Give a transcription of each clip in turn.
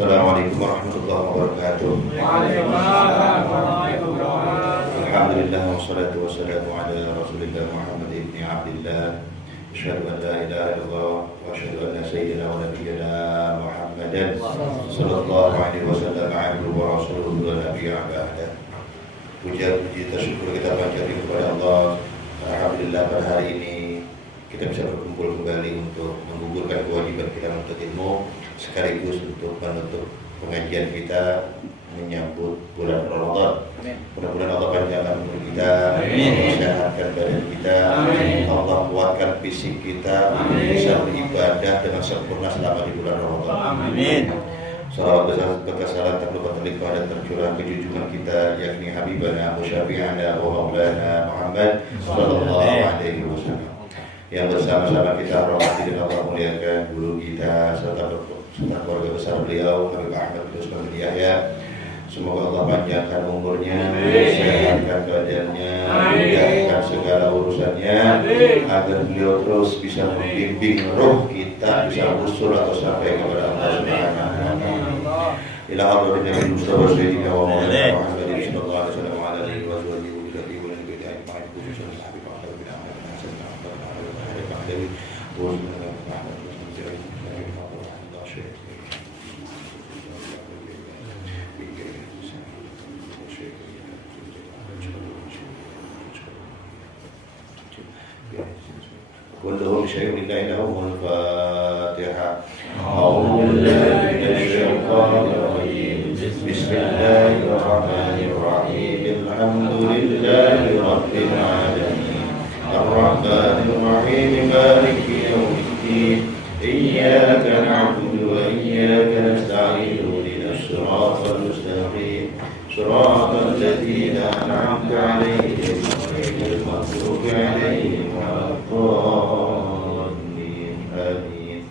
Assalamualaikum warahmatullahi wabarakatuh. Waalaikumsalam warahmatullahi wabarakatuh. Alhamdulillah wassalatu wassalamu ala Rasulillah Muhammad ibn Abdillah. Asyhadu an la ilaha illallah wa asyhadu anna sayyidina wa nabiyyana Muhammadan sallallahu alaihi wasallam abduhu wa rasuluhu wa nabiyya ba'da. Puji syukur kita panjatkan kepada Allah. Alhamdulillah pada hari ini kita bisa berkumpul kembali untuk menggugurkan kewajiban kita menuntut ilmu sekaligus untuk menutup pengajian kita menyambut bulan Ramadan. Mudah-mudahan Allah panjangkan umur kita, mensehatkan badan kita, Allah kuatkan fisik kita, bisa beribadah dengan sempurna selama di bulan Ramadan. Amin. Salawat berkesalan terlupa terlimpah dan tercurah ke junjungan kita yakni Habibana Abu Syafi'ana wa Maulana Muhammad sallallahu alaihi wasallam. Yang bersama-sama kita hormati dan Allah muliakan guru kita serta keluarga besar beliau Habib Ahmad bin Usman bin Yahya. Semoga Allah panjangkan umurnya, sehatkan badannya, mudahkan segala urusannya, agar beliau terus bisa membimbing roh kita bisa usul atau sampai kepada Allah Subhanahu wa taala. Ila hadratin Nabi Mustafa sayyidina wa maulana Muhammadin sallallahu alaihi wasallam wa ala alihi wa sahbihi wa bihi wa nabi ayat ma'al khususan Habib Ahmad bin Ahmad bin Hasan bin Ahmad bin Ahmad bin Ahmad bin Ahmad كلهم شيء لله لهم الفاتحة. أعوذ بالله من الشيطان الرجيم. بسم الله الرحمن الرحيم. الحمد لله رب العالمين الرحمن الرحيم مالك يوم الدين إياك نعبد وإياك نستعين اهدنا الصراط المستقيم صراط الذين أنعمت عليهم غير المغضوب عليهم ولا الضالين. Amin.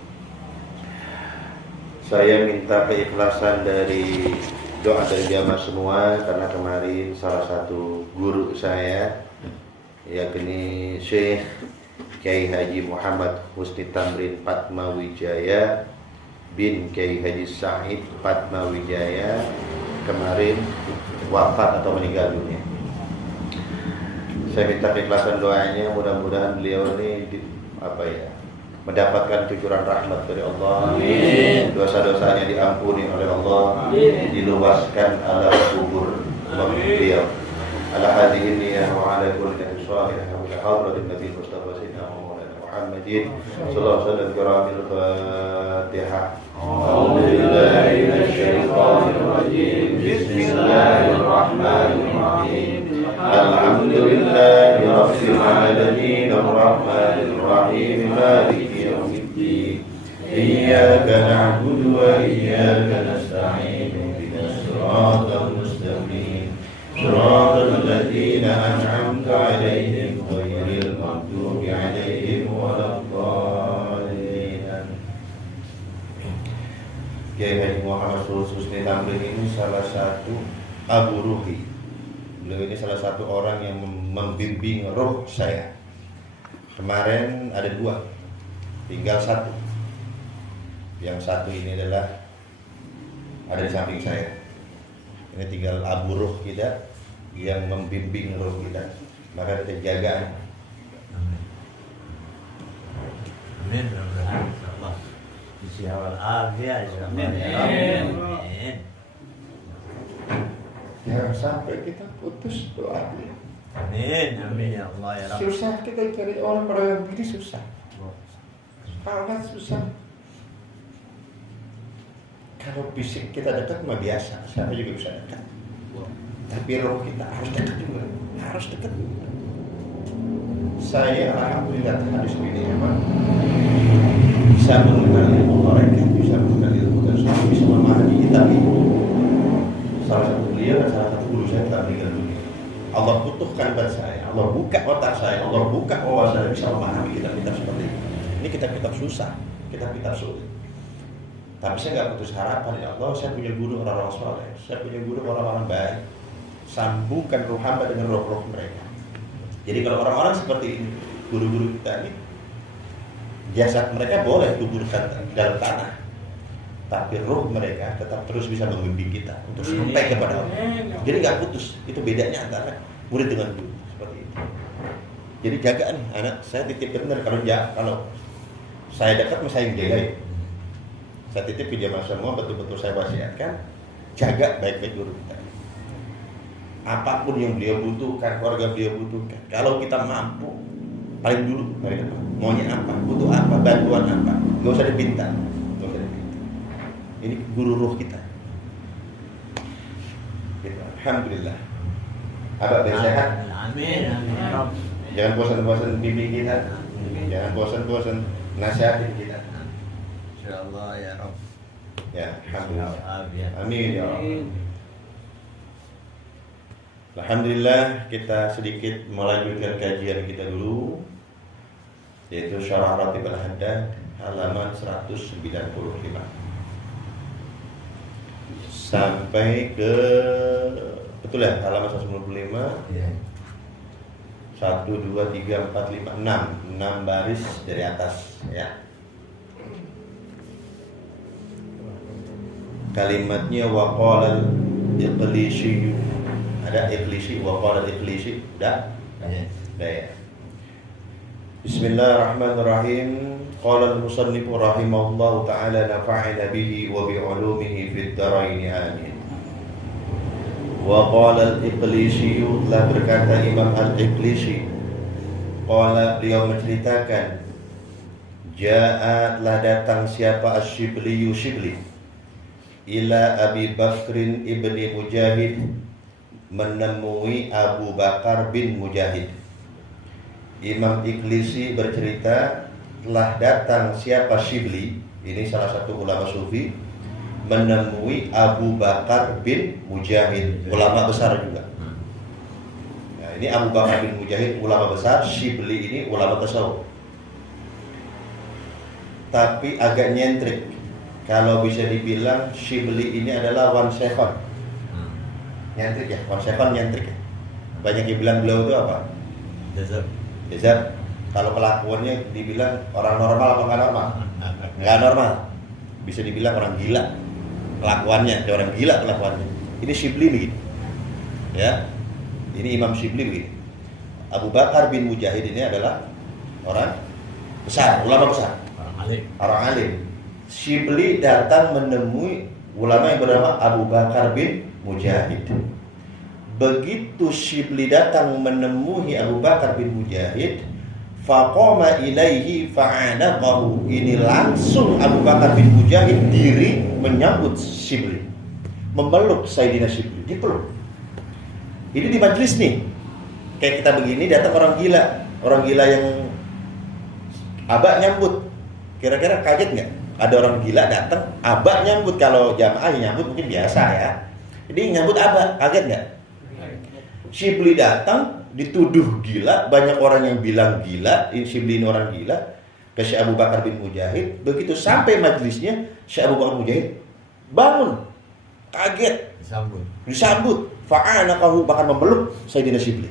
Saya minta keikhlasan dari doa dari jamaah semua karena kemarin salah satu guru saya yakni Syekh Kiai Haji Muhammad Husni Tamrin Padmawijaya bin Kiai Haji Said Padmawijaya kemarin wafat atau meninggal dunia. Saya minta keikhlasan doanya, mudah-mudahan beliau ini mendapatkan cucuran rahmat dari Allah. Amin. Dosa-dosanya diampuni oleh Allah. Amin. Diluaskan alam kubur beliau. Ala hadhihi niyyah wa ala kulli niyyah salihah wa ala hadratin Nabi Mustafa sayyidina Muhammadin sallallahu alaihi wasallam. Fatihah. A'udzu billahi minasy syaithanir rajim. Bismillahirrahmanirrahim. Alhamdulillahi rabbil alamin arrahmanir rahim maliki yaumiddin iyyaka na'budu wa iyyaka nasta'in ihdinas siratal mustaqim siratal ladzina an'amta 'alaihim ghairil maghdubi 'alaihim waladdallin. Kiai Haji Muhammad Husni Tamrin ini salah satu Abu Ruhi. Beliau ini salah satu orang yang membimbing roh saya. Kemarin ada dua, tinggal satu. Yang satu ini adalah ada di samping saya. Ini tinggal Abu Ruh kita yang membimbing roh kita. Maka kita jaga. Amin. Amin. Jangan sampai kita putus doa. Amin. Amin ya Allah ya Rabb. Susah kita cari orang yang begini susah. Kalau susah. Kalau fisik kita dekat mah biasa, siapa juga bisa dekat. Tapi roh kita harus dekat juga, harus dekat. Saya alhamdulillah hadis ini memang bisa mengenali orang yang bisa mengenali bukan saya bisa memahami tapi salah satu beliau dan salah satu guru saya telah meninggal dunia. Allah butuhkan buat saya, Allah buka otak saya, Allah buka wawasan saya bisa memahami kitab-kitab seperti ini. Ini kitab-kitab susah, kitab-kitab sulit. Tapi saya nggak putus harapan ya Allah. Saya punya guru orang-orang soleh, saya punya guru orang-orang baik. Sambungkan roh hamba dengan roh-roh mereka. Jadi kalau orang-orang seperti ini, guru-guru kita ini, jasad mereka boleh kuburkan dalam tanah. tapi roh mereka tetap terus bisa membimbing kita untuk sampai kepada Allah. Jadi nggak putus. Itu bedanya antara murid dengan guru seperti itu. Jadi jaga nih anak, saya titip benar kalau saya dekat saya yang jagain. Saya titip ke jamaah semua, betul-betul saya wasiatkan, jaga baik-baik guru kita. Apapun yang beliau butuhkan, keluarga beliau butuhkan, kalau kita mampu, paling dulu dari depan. Maunya apa, butuh apa, bantuan apa, nggak usah dipinta. Ini guru ruh kita. Gitu. Alhamdulillah. Abah biar sehat. Amin. Amin. Jangan bosan-bosan bimbing kita. Jangan bosan-bosan nasihatin kita. Insyaallah ya Rabb. Ya, alhamdulillah. Amin ya Allah. Alhamdulillah, kita sedikit melanjutkan kajian kita dulu, yaitu Syarah Ratib Al-Haddad halaman 195 sampai ke betul ya halaman 195. Iya. 1 2 3 4 5 6 baris dari atas ya. Kalimatnya waqala al-Iqlisi, ada Iqlisi, waqala al-Iqlisi, udah? Udah ya. Bismillahirrahmanirrahim. Qala al-musannif rahimahullahu ta'ala nafa'ana bihi wa bi'ulumihi fid dharain amin. Wa qala al-Iqlisi, telah berkata Imam al-Iqlisi, qala, beliau menceritakan, ja'a, telah datang siapa Asyibli Shibli ila Abi Bakrin ibni Mujahid, menemui Abu Bakar bin Mujahid. Imam Iqlisi bercerita, telah datang siapa Shibli, ini salah satu ulama sufi, menemui Abu Bakar bin Mujahid, ulama besar juga. Nah, ini Abu Bakar bin Mujahid ulama besar, Shibli ini ulama tasawuf. Tapi agak nyentrik. Kalau bisa dibilang Shibli ini adalah one seven. Nyentrik ya, one seven nyentrik ya. Banyak yang bilang beliau itu apa? Jazab. Kalau kelakuannya dibilang orang normal apa nggak normal? Nggak normal. Bisa dibilang orang gila kelakuannya, ada orang gila kelakuannya. Ini Shibli begitu. Ya. Ini Imam Shibli begitu. Abu Bakar bin Mujahid ini adalah orang besar, ulama besar. Orang alim. Shibli datang menemui ulama yang bernama Abu Bakar bin Mujahid. Begitu Shibli datang menemui Abu Bakar bin Mujahid, faqama ilaihi fa'anaqahu. Ini langsung Abu Bakar bin Mujahid diri menyambut Shibli, memeluk Sayyidina Shibli, dipeluk. Ini di majelis nih, kayak kita begini, datang orang gila yang abak nyambut. Kira-kira kaget nggak? Ada orang gila datang, abak nyambut. Kalau jamaah nyambut mungkin biasa ya. Jadi nyambut abak, kaget nggak? Shibli datang, dituduh gila, banyak orang yang bilang gila, Shibli ini orang gila, ke Syekh Abu Bakar bin Mujahid. Begitu sampai majelisnya, Syekh Abu Bakar bin Mujahid bangun, kaget, disambut, fa'anaqahu, bahkan memeluk Sayyidina Shibli.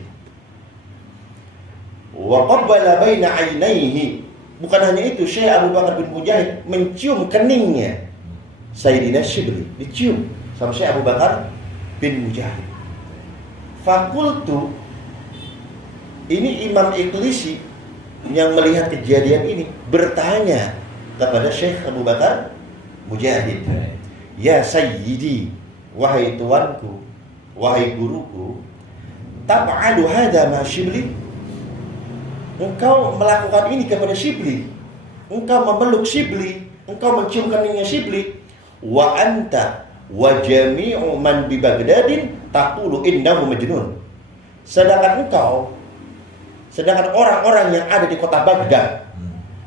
Wa qabbala baina 'ainaihi. Bukan hanya itu, Syekh Abu Bakar bin Mujahid mencium keningnya Sayyidina Shibli, dicium sama Syekh Abu Bakar bin Mujahid. Fakultu, ini Imam Iqlisi yang melihat kejadian ini bertanya kepada Syekh Abu Bakar Mujahid, ya Sayyidi, wahai tuanku, wahai guruku, tab'alu hadha ma Shibli, engkau melakukan ini kepada Shibli, engkau memeluk Shibli, engkau mencium keningnya Shibli, wa anta wa jami'u man bi Baghdadin taqulu innahu majnun. Sedangkan orang-orang yang ada di kota Baghdad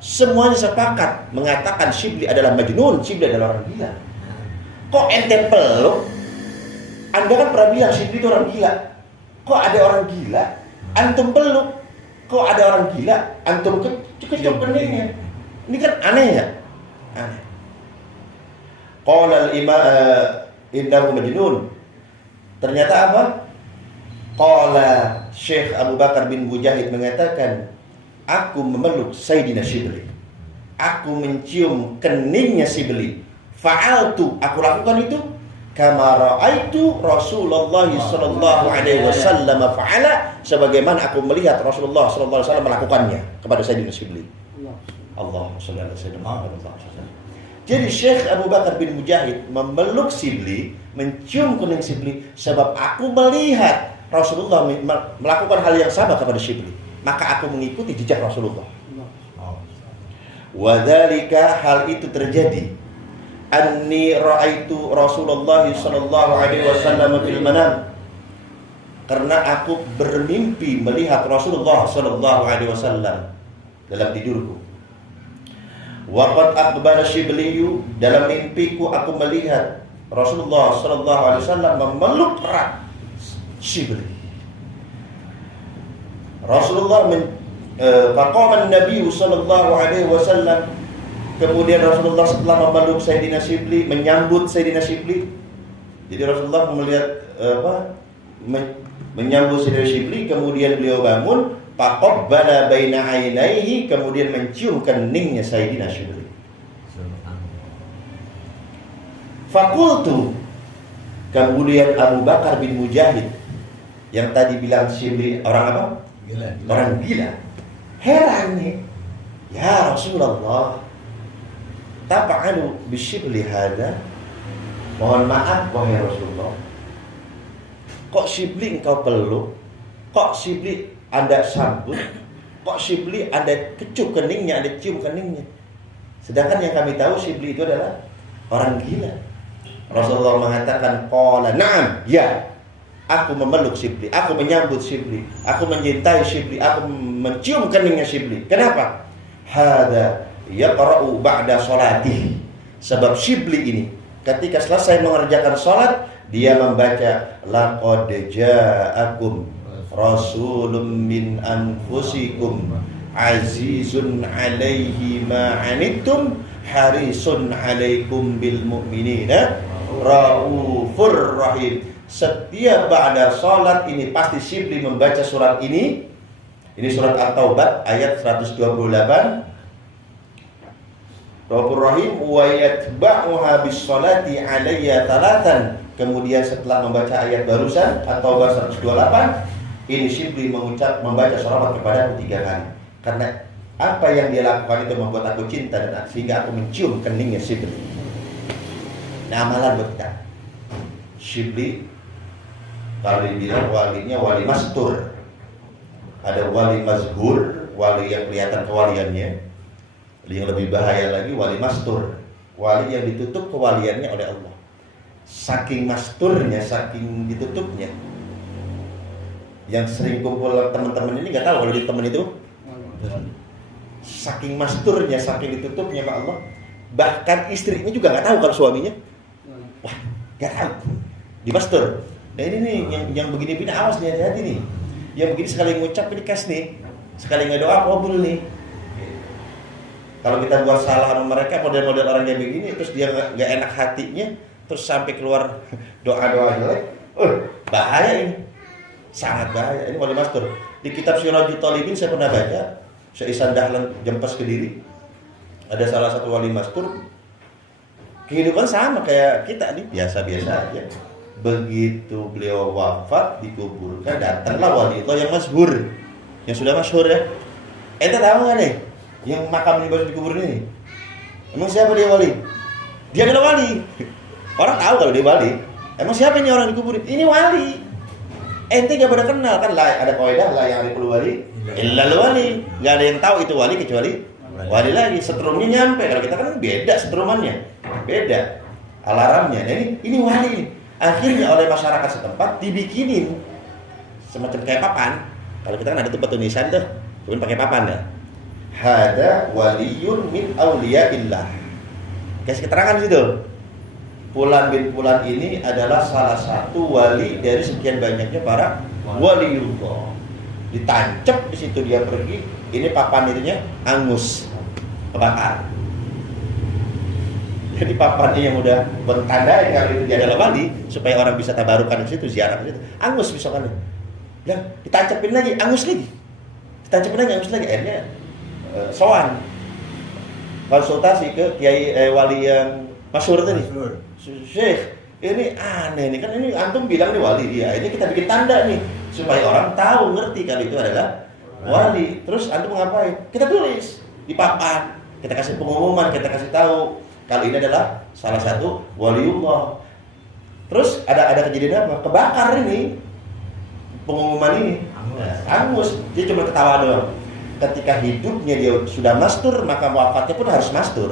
semuanya sepakat mengatakan Shibli adalah majnun, Shibli adalah orang gila. Kok ente peluk? Anda kan pernah bilang Shibli itu orang gila. Kok ada orang gila antum peluk? Kok ada orang gila antum kecium keningnya? Ini kan aneh ya? Aneh. Qala al-imam innahu majnun. Ternyata apa? Qala Syekh Abu Bakar bin Mujahid mengatakan, aku memeluk Sayyidina Shibli, aku mencium keningnya Shibli, Fa'altu, aku lakukan itu kama ra'aitu Rasulullah sallallahu alaihi wasallam fa'ala, sebagaimana aku melihat Rasulullah sallallahu alaihi wasallam melakukannya kepada Sayyidina Shibli. Allahumma shalli ala sayyidina Muhammad. Jadi Syekh Abu Bakar bin Mujahid memeluk Shibli, mencium kening Shibli, sebab aku melihat Rasulullah melakukan hal yang sama kepada Shibli, maka aku mengikuti jejak Rasulullah. Wa dzalika, hal itu terjadi, anni ra'aitu Rasulullah sallallahu alaihi wasallam fil manam, karena aku bermimpi melihat Rasulullah sallallahu alaihi wasallam dalam tidurku. Wa qad aqbala Shibliyu, dalam mimpiku aku melihat Rasulullah sallallahu alaihi wasallam memeluk erat Shibli. Rasulullah faqama an-nabiy sallallahu alaihi wasallam, kemudian Rasulullah setelah memeluk Sayyidina Shibli, menyambut Sayyidina Shibli. Jadi Rasulullah melihat menyambut Sayyidina Shibli, kemudian beliau bangun, faqabbala baina ainaihi, kemudian mencium keningnya Sayyidina Shibli. Fakultu, kemudian Abu Bakar bin Mujahid yang tadi bilang Shibli orang apa? Gila. Orang gila. Heran nih, ya Rasulullah, tafa'alu bisyibli hada, mohon maaf wahai Rasulullah, kok Shibli engkau peluk, kok Shibli Anda sambut, kok Shibli Anda kecup keningnya, Anda cium keningnya, sedangkan yang kami tahu Shibli itu adalah orang gila. Rasulullah mengatakan, qala na'am, ya, aku memeluk Shibli, aku menyambut Shibli, aku mencintai Shibli, aku mencium keningnya Shibli. Kenapa? Hada yaqra'u ba'da sholatih, sebab Shibli ini ketika selesai mengerjakan sholat, dia membaca laqad ja'akum rasulun min anfusikum azizun alaihi ma anittum harisun alaikum bil mu'minina raufur rahim. Setiap ba'da salat ini pasti Shibli membaca surat ini. Ini surat At-Taubah ayat 128. Raufur rahim wa yatba'uha bis salati alayya talatan. Kemudian setelah membaca ayat barusan At-Taubah 128, ini Shibli membaca sholawat kepada aku 3 kali. Karena apa yang dia lakukan itu membuat aku cinta, dan sehingga aku mencium keningnya Shibli. Nah, amalan buat kita. Shibli kalau dibilang walinya wali mastur. Ada wali mazhur, wali yang kelihatan kewaliannya. Yang lebih bahaya lagi wali mastur, wali yang ditutup kewaliannya oleh Allah. Saking masturnya, saking ditutupnya, yang sering kumpul teman-teman ini nggak tahu kalau di teman itu. Saking masturnya, saking ditutupnya sama Allah. Bahkan istrinya juga nggak tahu kalau suaminya. Wah, nggak tahu. Di mastur. Nah ini nih yang begini-begini, awas nih, hati-hati nih. Yang begini sekali ngucap ini kas nih, sekali ngedoa kabul nih. Kalau kita buat salah sama mereka, model-model orang yang begini, terus dia nggak enak hatinya, terus sampai keluar doa-doa jelek, bahaya ini, sangat bahaya. Ini wali mastur. Di kitab Sirajul Talibin saya pernah baca, Syaisan Dahlan Jempas Kediri, ada salah satu wali mastur, kehidupan sama kayak kita nih, biasa-biasa aja. Begitu beliau wafat, dikuburkan, datanglah wali itu yang masyhur, yang sudah masyhur ya. Ente tahu nggak nih? Yang makam ini baru dikubur ini, emang siapa dia wali? Dia adalah wali. Orang tahu kalau dia wali. Emang siapa ini orang dikuburin? Ini wali. Ente gak pada kenal kan? Ada kaidah lah yang ariful wali illal wali. Gak ada yang tahu itu wali kecuali wali lagi. Setrumnya nyampe. Kalau kita kan beda setrumannya, beda alarmnya. Nah, ini wali. Akhirnya oleh masyarakat setempat dibikinin semacam kayak papan. Kalau kita kan ada tempat tulisan tuh, kemudian pakai papan ya. Hada waliyun min awliyaillah. Kasih keterangan di situ. Fulan bin Fulan ini adalah salah satu wali dari sekian banyaknya para waliullah. Ditancap di situ dia pergi. Ini papan itunya angus, kebakar. Jadi papannya yang udah bertanda kalau itu dia adalah wali, supaya orang bisa tabarukan di situ, ziarah di situ. Angus misalkan. Ya, ditancapin lagi, angus lagi. Ditancapin lagi, angus lagi. Akhirnya sowan konsultasi ke kiai wali yang Masyhur tadi. Masyhur. Syekh, ini aneh nih, kan ini antum bilang nih wali, ya ini kita bikin tanda nih supaya orang tahu, ngerti kalau itu adalah wali. Terus antum ngapain? Kita tulis di papan, kita kasih pengumuman, kita kasih tahu kalau ini adalah salah satu waliullah. Terus ada kejadian apa? Kebakar ini pengumuman ini. Hangus. Dia cuma ketawa doang. Ketika hidupnya dia sudah mastur, maka wafatnya pun harus mastur.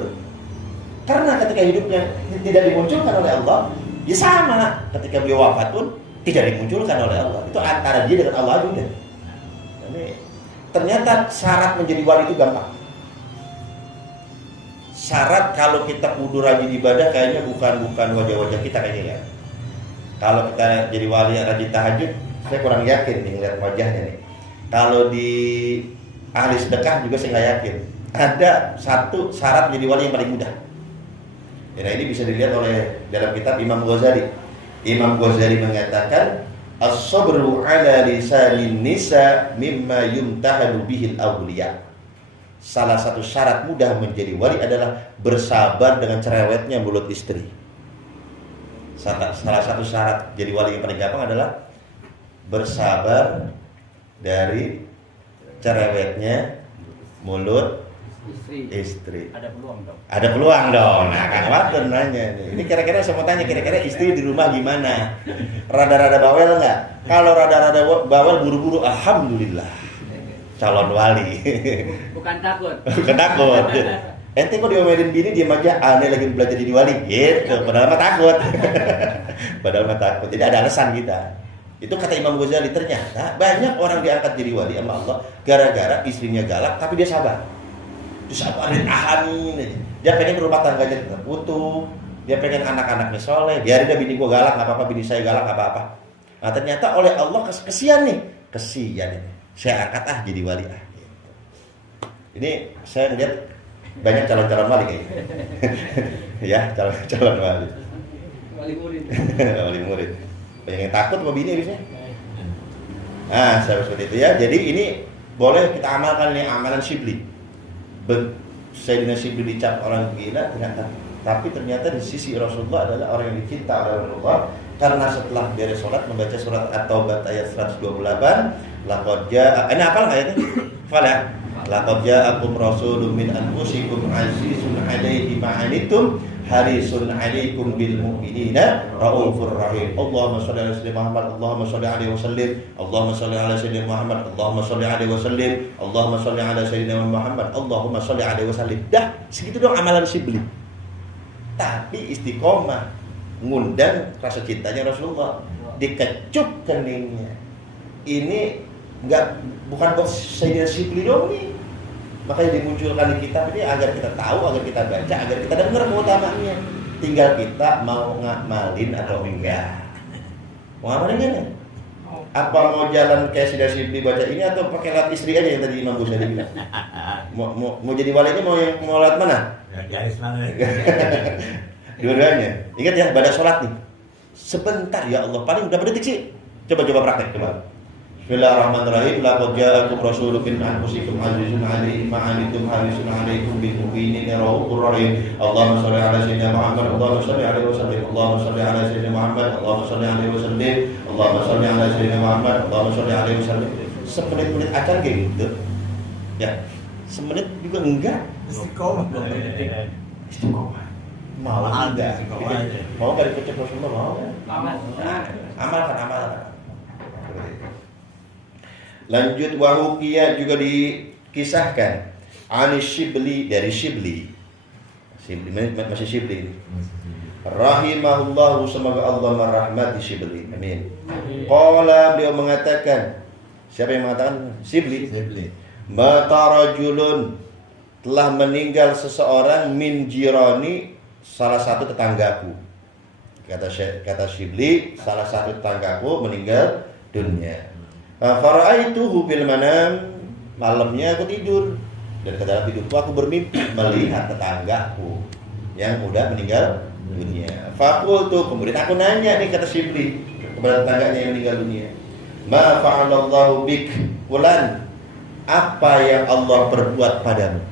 Karena ketika hidupnya tidak dimunculkan oleh Allah, ya sama. Ketika beliau wafat pun tidak dimunculkan oleh Allah. Itu antara dia dengan Allah juga. Jadi ternyata syarat menjadi wali itu gampang. Syarat kalau kita kudu rajin ibadah kayaknya bukan wajah-wajah kita kayaknya ya. Kalau kita jadi wali yang rajin tahajud, saya kurang yakin nih ngeliat wajahnya nih. Kalau di ahli sedekah juga saya nggak yakin. Ada satu syarat menjadi wali yang paling mudah. Nah ini bisa dilihat oleh dalam kitab Imam Ghazali. Imam Ghazali mengatakan as-sabru ala lisanin nisa mimma yumtahanu bihil awliya. Salah satu syarat mudah menjadi wali adalah bersabar dengan cerewetnya mulut istri. Salah satu syarat jadi wali yang paling gampang adalah bersabar dari cerewetnya mulut istri. Ada peluang dong. Ada peluang dong. Nah, Kang Water nanya nih. Ini kira-kira saya mau tanya, kira-kira istri di rumah gimana? Rada-rada bawel nggak? Kalau rada-rada bawel buru-buru, alhamdulillah calon wali. Bukan takut. Bukan takut. Ente kok diomelin bini diam aja, aneh lagi belajar jadi wali gitu. Padahal mah takut. Padahal mah takut. Jadi ada alasan kita. Itu kata Imam Ghazali, ternyata banyak orang diangkat jadi wali sama Allah gara-gara istrinya galak tapi dia sabar. Disabarin, tahanin aja. Dia pengen rumah tangganya tetap utuh, dia pengen anak-anaknya soleh, biarin dia bini gua galak, nggak apa-apa, bini saya galak, nggak apa-apa. Nah ternyata oleh Allah kesian nih, kesian ini, saya angkat jadi wali gitu. Ini saya lihat banyak calon-calon wali kayaknya. Ya, calon-calon wali. Wali murid. Wali murid. Banyak yang takut sama bini biasanya. Nah, seperti itu ya. Jadi ini boleh kita amalkan ini amalan Syibli. Sayyidina Syibli dicap orang gila ternyata, tapi ternyata di sisi Rasulullah adalah orang yang dicinta oleh Rasulullah karena setelah beres sholat membaca surat At-Taubah ayat 128, laqad jaa, ini hafal ayatnya? Hafal ya? Laqad ja'akum rasulun min anfusikum azizun 'alaihi ma 'anittum harisun 'alaikum bil mu'minina raufur rahim. Allahumma shalli ala sayyidina Muhammad, Allahumma shalli alaihi wasallim, Allahumma shalli ala sayyidina Muhammad, Allahumma shalli alaihi wasallim, Allahumma shalli ala sayyidina Muhammad, Allahumma shalli alaihi wasallim. Dah, segitu dong amalan Syibli. Tapi istiqomah ngundang rasa cintanya Rasulullah, dikecup keningnya. Ini bukan buat Sayyidina Syibli dong nih. Makanya dimunculkan di kitab ini agar kita tahu, agar kita baca, agar kita dengar keutamaannya. Tinggal kita mau ngamalin atau enggak. Mau ngamalin enggak nih? Apa mau jalan kayak Sayyidina Syibli baca ini atau pakai lat istri aja yang tadi Imam Ghazali bilang? Mau jadi walinya mau lat mana? Garis mana? Dua-duanya. Ingat ya, pada sholat nih. Sebentar ya Allah, paling berapa detik sih? Coba praktek coba. Bismillahirrahmanirrahim. Laqad ja'akum rasulun min anfusikum azizun 'alaihi ma 'anittum harisun 'alaikum bil mu'minina raufur rahim. Allahumma shalli 'ala sayyidina Muhammad, Allahumma shalli 'alaihi wasallim, Allahumma shalli 'ala sayyidina Muhammad, Allahumma shalli 'alaihi wasallim, Allahumma shalli 'ala sayyidina Muhammad, Allahumma shalli 'alaihi wasallim. Semenit-menit acara kayak gitu. Ya. Semenit juga enggak. Istiqomah. Istiqomah. Mau enggak? Mau enggak dikecek Rasulullah mau? Amalkan. Lanjut wahukia juga dikisahkan Anis Syibli, dari Syibli masih Syibli. Rahimahullahu, semoga Allah merahmati Syibli. Amin. Qala, beliau mengatakan, siapa yang mengatakan? Syibli. Mata rajulun, telah meninggal seseorang min jirani, salah satu tetanggaku. Kata Syibli, salah satu tetanggaku meninggal dunia. Fara'aituhu fil manam, malamnya aku tidur dan ke dalam tidurku aku bermimpi melihat tetanggaku yang udah meninggal dunia. Faqultu, kemudian aku nanya nih, kata Syibli kepada tetangganya yang meninggal dunia, ma fa'alallahu bik fulan, apa yang Allah perbuat padamu?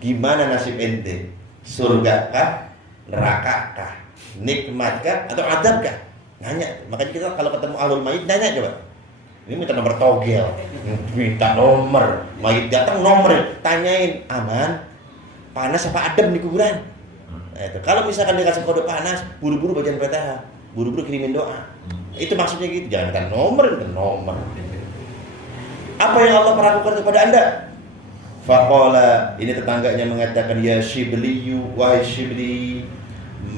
Gimana nasib ente? Surga kah? nerakakah, nikmatkah, atau adabkah? Nanya. Makanya kita kalau ketemu ahlul mayit nanya coba. Ini minta nomor togel, minta nomor, mayit datang nomor, tanyain aman, panas apa adem di kuburan. Nah, itu. Kalau misalkan dikasih kode panas, buru-buru bacaan Fatihah, buru-buru kirimin doa. Itu maksudnya gitu, jangan minta nomor, minta nomor. Apa yang Allah perlakukan kepada Anda? Faqala, ini tetangganya mengatakan, ya Shibliyu, wahai Shibli,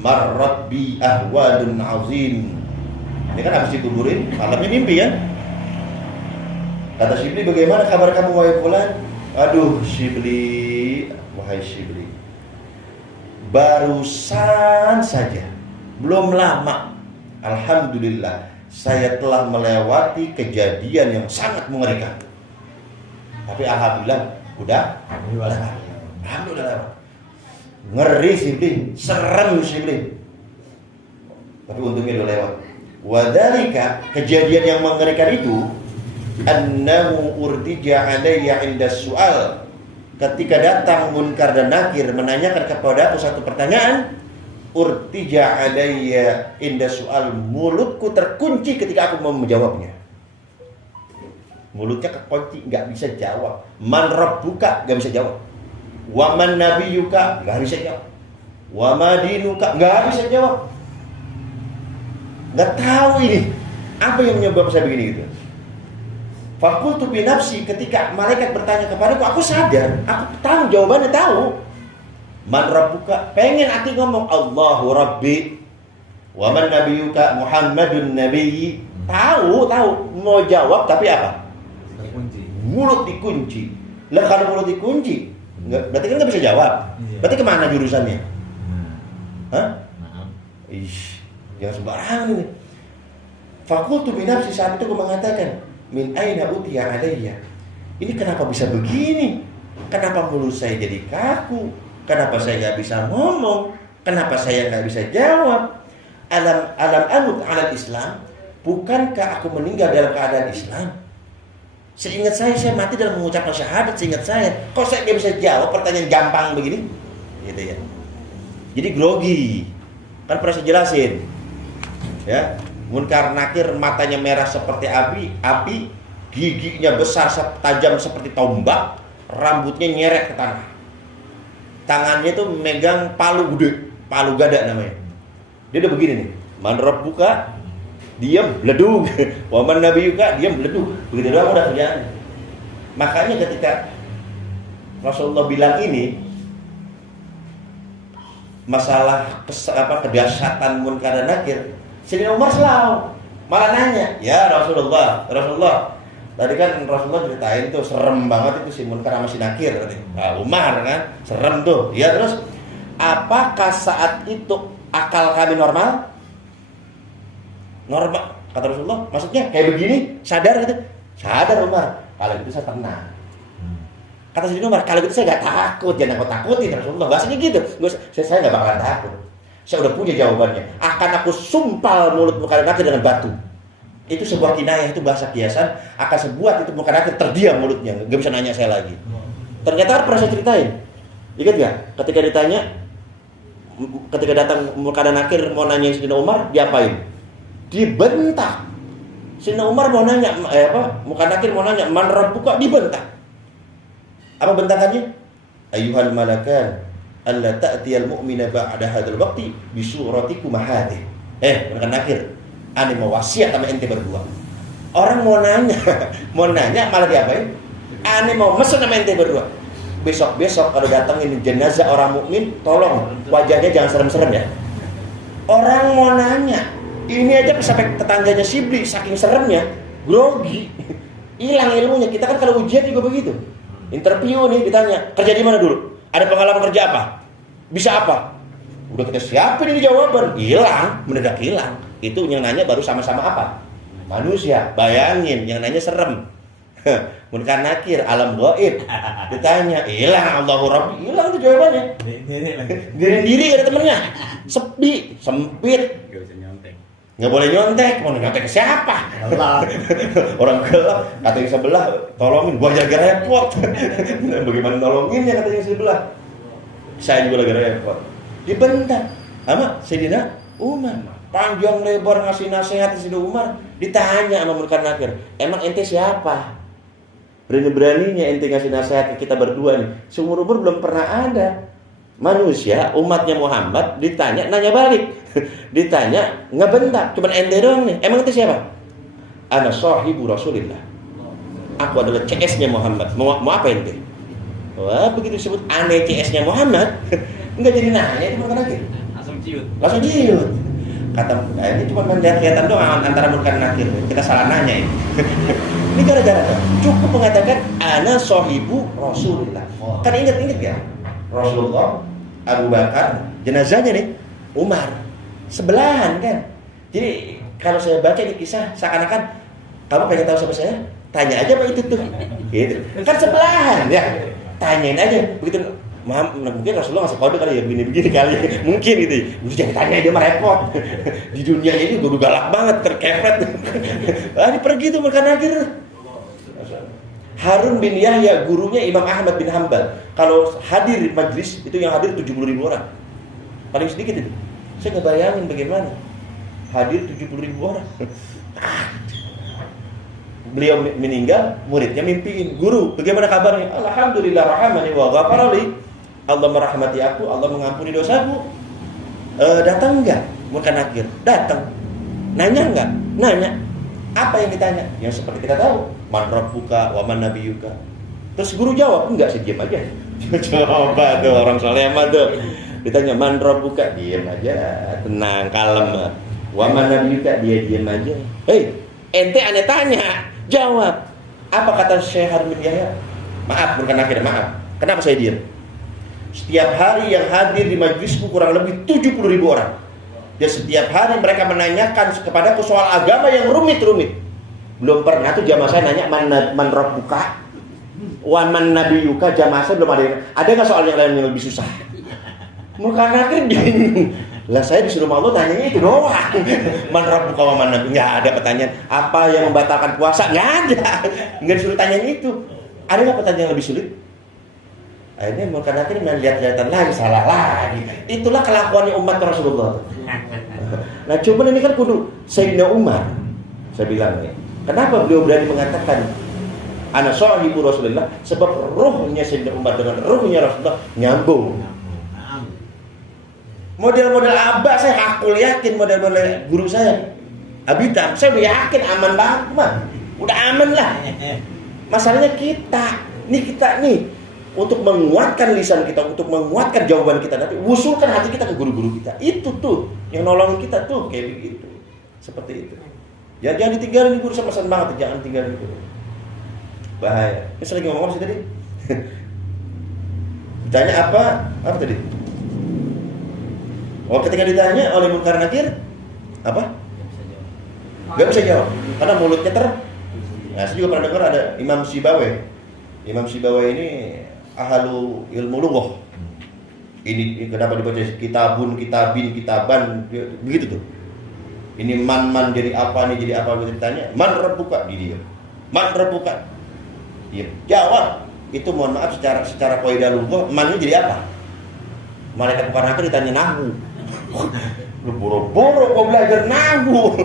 marrat bi ahwadun azim. Ini kan habis dikuburin, malamnya mimpi ya. Kata Shibli, bagaimana kabar kamu wahai fulan? Aduh Shibli, wahai Shibli, barusan saja, belum lama, alhamdulillah, saya telah melewati kejadian yang sangat mengerikan. Tapi alhamdulillah udah lewat. Alhamdulillah lewat. Ngeri Shibli, serem Shibli. Tapi untungnya udah lewat. Wadhalika, kejadian yang mengerikan itu, annahu urtija alayya inda su'al. Ketika datang Munkar dan Nakir menanyakan kepada aku satu pertanyaan, urtija alayya inda su'al, mulutku terkunci ketika aku mau menjawabnya. Mulutnya kekunci, nggak bisa jawab. Man rabbuka, nggak bisa jawab. Wa man nabiyuka, nggak bisa jawab. Wa ma dinuka, nggak bisa jawab. Nggak tahu ini apa yang menyebabkan saya begini gitu. Fakultu bi nafsi, ketika malaikat bertanya kepadaku, aku sadar, aku tahu jawabannya, tahu. Man rabbuka, pengen hati ngomong Allahu Rabbi, wa man nabiyuka Muhammadun Nabiyyi, tahu mau jawab tapi apa? Terkunci. Mulut dikunci. Lah kalau mulut dikunci, berarti kan nggak bisa jawab. Berarti kemana jurusannya? Hah? Ish, jangan sembarangan ini. Fakultu bi nafsi, saat itu aku mengatakan, min aina utiya alayya, ini kenapa bisa begini? Kenapa mulut saya jadi kaku? Kenapa saya nggak bisa ngomong? Kenapa saya nggak bisa jawab? Alam amut alal Islam, bukankah aku meninggal dalam keadaan Islam? Seingat saya mati dalam mengucapkan syahadat. Seingat saya, kok saya nggak bisa jawab pertanyaan gampang begini? Gitu ya. Jadi grogi, kan pernah saya jelasin, ya. Munkar Nakir matanya merah seperti api, giginya besar tajam seperti tombak, rambutnya nyeret ke tanah. Tangannya tuh megang palu gede, palu gada namanya. Dia udah begini nih, man rabbuka, diam, ledug. Wa man nabiyuka, diam, ledug. Begitu doang udah kerjaan. Makanya ketika Rasulullah bilang ini, masalah kedahsyatan Munkar dan Nakir, Sayyidina Umar selalu malah nanya, ya Rasulullah, tadi kan Rasulullah ceritain tuh serem banget itu si Munkar sama si Nakir. Nah, Umar kan serem tuh. Ya terus, apakah saat itu akal kami normal? Normal, kata Rasulullah. Maksudnya kayak begini, sadar gitu? Sadar Umar. Kalau itu saya tenang. Kata Sayyidina Umar, kalau gitu saya nggak takut, jangan aku takutin Rasulullah. Bahasanya gitu. Saya nggak bakalan takut. Saya udah punya jawabannya. Akan aku sumpal mulut Munkar dan Nakir dengan batu. Itu sebuah kinayah, itu bahasa kiasan. Akan sebuat itu Munkar dan Nakir terdiam mulutnya, nggak bisa nanya saya lagi. Ternyata pernah saya ceritain. Ingat nggak? Ketika ditanya, ketika datang Munkar dan Nakir mau nanya Sayyidina Umar, diapain? Dibentak. Sayyidina Umar mau nanya, Munkar Nakir mau nanya, man rabbuka, dibentak. Apa bentakannya? Ayyuhal malakan, alla ta'tiyal mu'mina ba'da hadzal waqti bi suratikum hadhihi. Munkar Nakir, ane mau wasiat sama ente berdua. Orang mau nanya malah diapain? Ane mau mesen sama ente berdua. Besok kalau datangin jenazah orang mukmin, tolong wajahnya jangan serem-serem ya. Orang mau nanya, ini aja sampai tetangganya Shibli saking seremnya, grogi, hilang ilmunya. Kita kan kalau ujian juga begitu. Interview nih ditanya, kerja di mana dulu? Ada pengalaman kerja apa? Bisa apa? Udah kita siapin ini jawaban, hilang, mendadak hilang. Itu yang nanya baru sama-sama apa? Manusia. Bayangin, yang nanya serem. Munkar Nakir, alam gaib. Ditanya, hilang, Allahu Rabbi, hilang itu jawabannya. Diri ada temennya. Sepi, sempit. Nggak boleh nyontek, mau nyontek ke siapa? Orang gelap, kata yang sebelah, tolongin, gua lagi repot. Bagaimana nolonginnya, kata yang sebelah? Saya juga lagi repot. Dibentak. sama Sayyidina Umar. Panjang lebar ngasih nasihat Sayyidina Umar. Ditanya sama Munkar Nakir, emang ente siapa? Berani-beraninya ente ngasih nasihat ke kita berdua nih. Seumur umur belum pernah ada manusia umatnya Muhammad nanya balik. Ditanya ngebentak, cuman ente doang nih. Emang ente siapa? Ana sahibu Rasulillah. Aku adalah CS-nya Muhammad. Mau apa ente? Wah, begitu disebut aneh CS-nya Muhammad. Enggak jadi nanya itu Munkar Nakir. Langsung ciut. Kata, ini cuma kelihatan doang antara Munkar Nakir. Kita salah nanya ini. Ini gara-gara cukup mengatakan ana sahibu Rasulillah. Kan ingat ya? Rasulullah, Abu Bakar, jenazahnya nih Umar. Sebelahan kan. Jadi kalau saya baca di kisah seakan-akan kamu pengen tahu siapa saya? Tanya aja Pak itu tuh. Gitu. Kan sebelahan ya. Tanyain aja. Begitu mungkin Rasulullah ngasih kode kali ya, begini-begini kali mungkin gitu. Jangan tanya, dia mah repot. Di dunia ini gue galak banget, terkepet. Ini pergi tuh Munkar Nakir. Harun bin Yahya, gurunya Imam Ahmad bin Hanbal. Kalau hadir di majlis itu yang hadir 70.000 orang. Paling sedikit itu. Saya nggak bayangin bagaimana hadir 70.000 orang. Beliau meninggal, muridnya mimpiin, guru, bagaimana kabarnya? Alhamdulillah rahmani wa ghafarali. Allah merahmati aku, Allah mengampuni dosaku. Datang enggak Munkar Nakir? Datang. Nanya enggak? Nanya. Apa yang ditanya? Yang seperti kita tahu, man rabbuka wa man nabiyuka. Terus guru jawab, enggak sih, diam aja. Coba tuh orang soleh mah tuh. Ditanya man rabbuka, diam aja, tenang, kalem. Wa man nabiyuka, dia diam aja. Hei, ente aneh tanya, jawab. Apa kata Syekh Harun bin Yahya? Maaf Munkar Nakir, maaf. Kenapa saya diam? Setiap hari yang hadir di majlisku kurang lebih 70.000 orang. Dan setiap hari mereka menanyakan kepadaku soal agama yang rumit-rumit. Belum pernah tuh jamaah saya nanya man rabbuka wa man nabiyuka. Jamaah saya belum ada yang. Ada nggak soal yang lain yang lebih susah? Munkar Nakir bingung. Lah saya disuruh Allah tanyanya itu doang. Man rabbuka wa man nabiyuka. Nggak ada pertanyaan apa yang membatalkan puasa, nggak ada. Nggak disuruh tanyain itu. Ada nggak pertanyaan yang lebih sulit? Akhirnya Munkar Nakir lihat-lihatan lagi, salah lagi. Itulah kelakuannya umat Rasulullah. Nah cuman ini kan kudu Sayyidina Umar. Saya bilang nih, kenapa beliau berani mengatakan ana sahibu Rasulullah? Sebab ruhnya Sayyidina Umar dengan ruhnya Rasulullah nyambung. Model-model abah saya aku yakin, model-model guru saya Abitam, saya udah yakin aman banget mah. Udah aman lah. Masalahnya kita nih untuk menguatkan lisan kita, untuk menguatkan jawaban kita nanti, wusulkan hati kita ke guru-guru kita. Itu tuh yang nolongin kita tuh kayak begitu. Seperti itu. Ya jangan ditinggalin guru, sama banget, jangan tinggalin guru. Bahaya. Ini lagi ngomong apa sih tadi? Ditanya apa tadi? Oh, ketika ditanya oleh Munkar Nakir apa? Gak bisa jawab. Karena mulutnya Nah, saya juga pernah dengar ada Imam Sibawai. Imam Sibawai ini ahlu ilmu lughah. Ini kenapa dibaca kitabun, kitabin, kitaban, begitu tuh. Ini man jadi apa, nih jadi apa, begitu ditanya. Man rabbuka, dia. Man rabbuka. Dia jawab. Itu mohon maaf secara kaidah lughah, man ini jadi apa? Malaikat Munkar Nakir ditanya nahwu. Lu boro-boro kok belajar nahwu.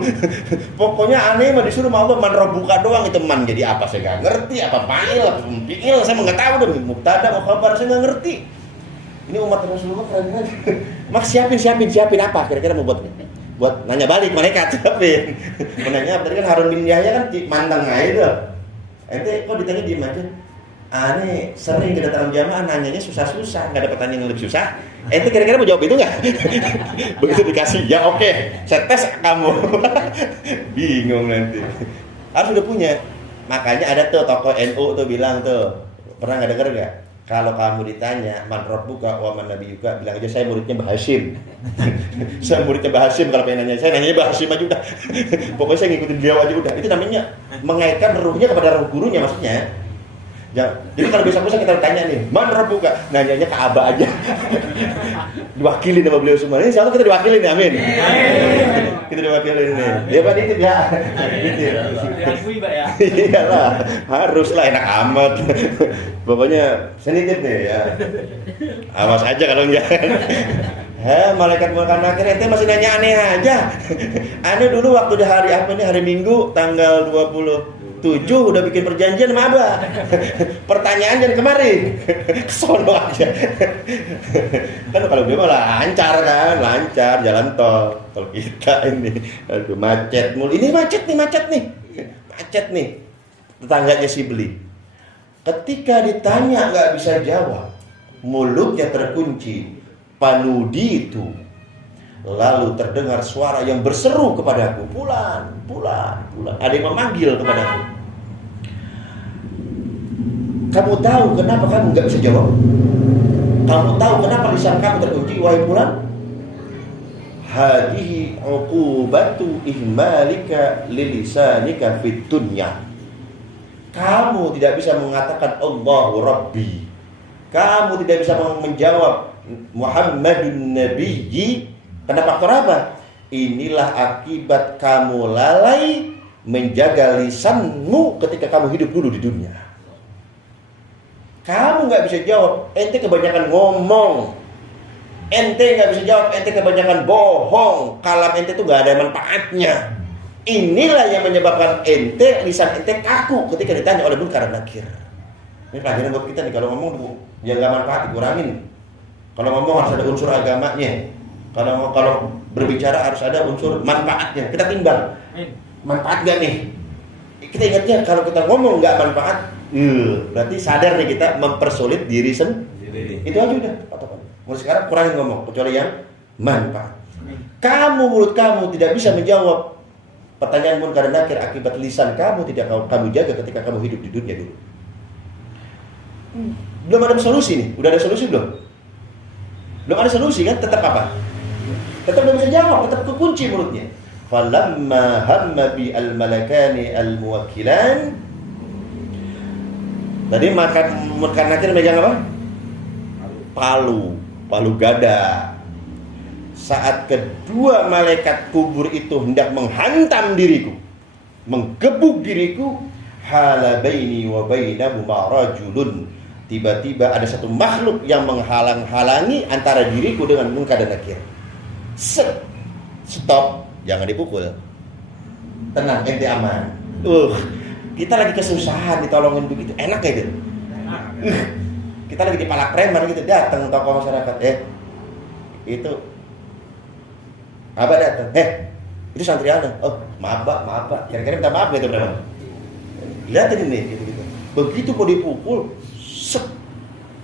Pokoknya aneh mah disuruh Allah man rabbuka doang, itu man jadi apa saya enggak ngerti, apa fa'il, apa fi'il saya enggak tahu dong, mubtada atau khabar saya enggak ngerti. Ini umat Rasulullah keren-keren. Mak siapin apa kira-kira mau buat nanya balik malaikat siapin. Menanya tadi kan Harun bin Yahya kan manteng aja tuh. Ente kok ditanya diem aja. Aneh sering kedatangan jamaah nanyanya susah-susah, enggak ada pertanyaan yang lebih susah. Ente kira-kira mau jawab itu enggak? Begitu dikasih, ya oke, saya tes kamu. Bingung nanti. Harus udah punya. Makanya ada tuh tokoh NU tuh bilang tuh, pernah nggak denger nggak? Kalau kamu ditanya man rabbuka wa man nabiyuka, bilang aja saya muridnya Mbah Hasyim. Saya muridnya Mbah Hasyim, kalau pengen nanya saya nanya Mbah Hasyim aja udah. Pokoknya saya ngikutin beliau aja udah. Itu namanya mengaitkan ruhnya kepada ruh gurunya maksudnya. Ya, jadi kalau besok-besok kita tanya nih, man rabbuka, nanyanya ke Abah aja. Diwakilin sama beliau semua. Ini siapa kita diwakilin, amin. Kita diwakilin nih. Ya Pak Ditip ya. Diakui Pak ya. Iyalah, haruslah, enak amat. Pokoknya saya nitip nih ya. Awas aja kalau enggak. Malaikat munkar nakir ente masih nanya aneh aja. Ane dulu waktu di hari apa ini, hari Minggu tanggal 27 udah bikin perjanjian sama Abah. Pertanyaan jangan kemarin. Kesono aja. Kan kalau dia malah lancar jalan tol. Kalau kita ini aduh macet mulu. Ini macet nih. Tetangganya si beli. Ketika ditanya nggak bisa jawab, mulutnya terkunci. Panudi itu, lalu terdengar suara yang berseru kepadaku, pulang. Ada yang memanggil kepadaku. Kamu tahu kenapa kamu nggak bisa jawab? Kamu tahu kenapa lisan kamu terkunci, wahai pulang? Hadihi uqubatu ihmalika lilisanika fid dunya. Kamu tidak bisa mengatakan Allahu Rabbi. Kamu tidak bisa menjawab Muhammadun Nabiyyi. Kena faktor apa? Inilah akibat kamu lalai menjaga lisanmu ketika kamu hidup dulu di dunia. Kamu nggak bisa jawab, ente kebanyakan ngomong. Ente nggak bisa jawab, ente kebanyakan bohong. Kalam ente tuh nggak ada manfaatnya. Inilah yang menyebabkan lisan ente kaku ketika ditanya oleh munkar dan nakir. Ini pelajaran buat kita nih, kalau ngomong ya nggak manfaat, dikurangin. Kalau ngomong harus ada unsur agamanya. Kalau berbicara harus ada unsur manfaatnya. Kita timbang, manfaat gak nih? Kita ingatnya kalau kita ngomong nggak manfaat, berarti sadar nih kita mempersulit diri sendiri. Itu aja udah. Mulai sekarang kurangin ngomong, kecuali yang manfaat. Mulut kamu tidak bisa menjawab pertanyaan munkar dan nakir akibat lisan kamu tidak kamu jaga ketika kamu hidup di dunia dulu. Belum ada solusi nih. Udah ada solusi belum? Belum ada solusi kan? Tetap apa? Tetap belum bisa jawab, tetap kekunci mulutnya. Falamma hamma bi al-malakani al-muwakkilan. Tadi munkar nakir megang apa? Palu gada. Saat kedua malaikat kubur itu hendak menghantam diriku, menggebuk diriku, hala baini wa bainahuma rajulun. Tiba-tiba ada satu makhluk yang menghalang-halangi antara diriku dengan munkar dan nakir. Stop, jangan dipukul. Tenang, ente aman. Kita lagi kesusahan ditolongin begitu, enak ya itu. Kita lagi di palak preman gitu, datang tokoh masyarakat, itu Abah datang, itu santri Anda. Oh, maaf Pak. Kira-kira minta maaf gitu preman. Lihatin ini, gitu. Begitu mau dipukul,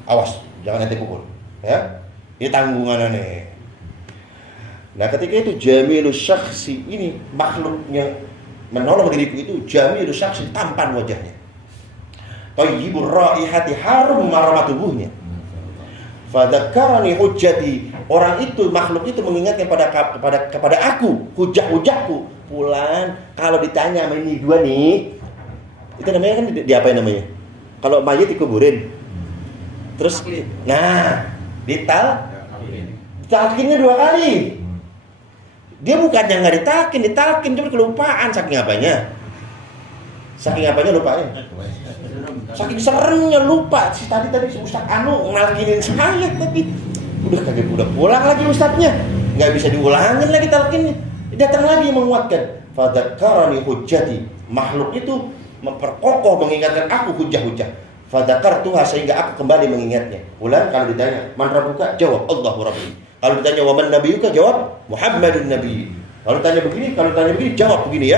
awas, jangan nanti pukul, ya. Ini tanggungan nih. Nah, ketika itu jamilus syakhsi, ini makhluk yang menolong diriku itu jamilus syakhsi, tampan wajahnya. Thayyibur raihati, harum aroma tubuhnya. Fadzakarani hujjati, orang itu, makhluk itu mengingatkan kepada aku hujah-hujahku. Pulang, kalau ditanya sama ini dua nih, itu namanya kan diapain namanya? Kalau mayat dikuburin, terus, ditalkinnya 2 kali. Dia bukannya nggak ditalkin, cuma kelupaan. Saking apanya lupanya? Saking seringnya lupa. Tadi si Ustaz Anu ngalkinin saya, tapi udah pulang lagi Ustaznya, nggak bisa diulangin lagi talkinnya. Datang lagi menguatkan. Fadzakarani hujjati, makhluk itu memperkokoh mengingatkan aku hujah-hujah. Fadzakartuha, sehingga aku kembali mengingatnya. Ulang, kalau ditanya man rabbuka, jawab Allahu Rabbi. Kalau ditanya wa man nabiyuka, jawab Muhammadun Nabi. Kalau tanya begini, jawab begini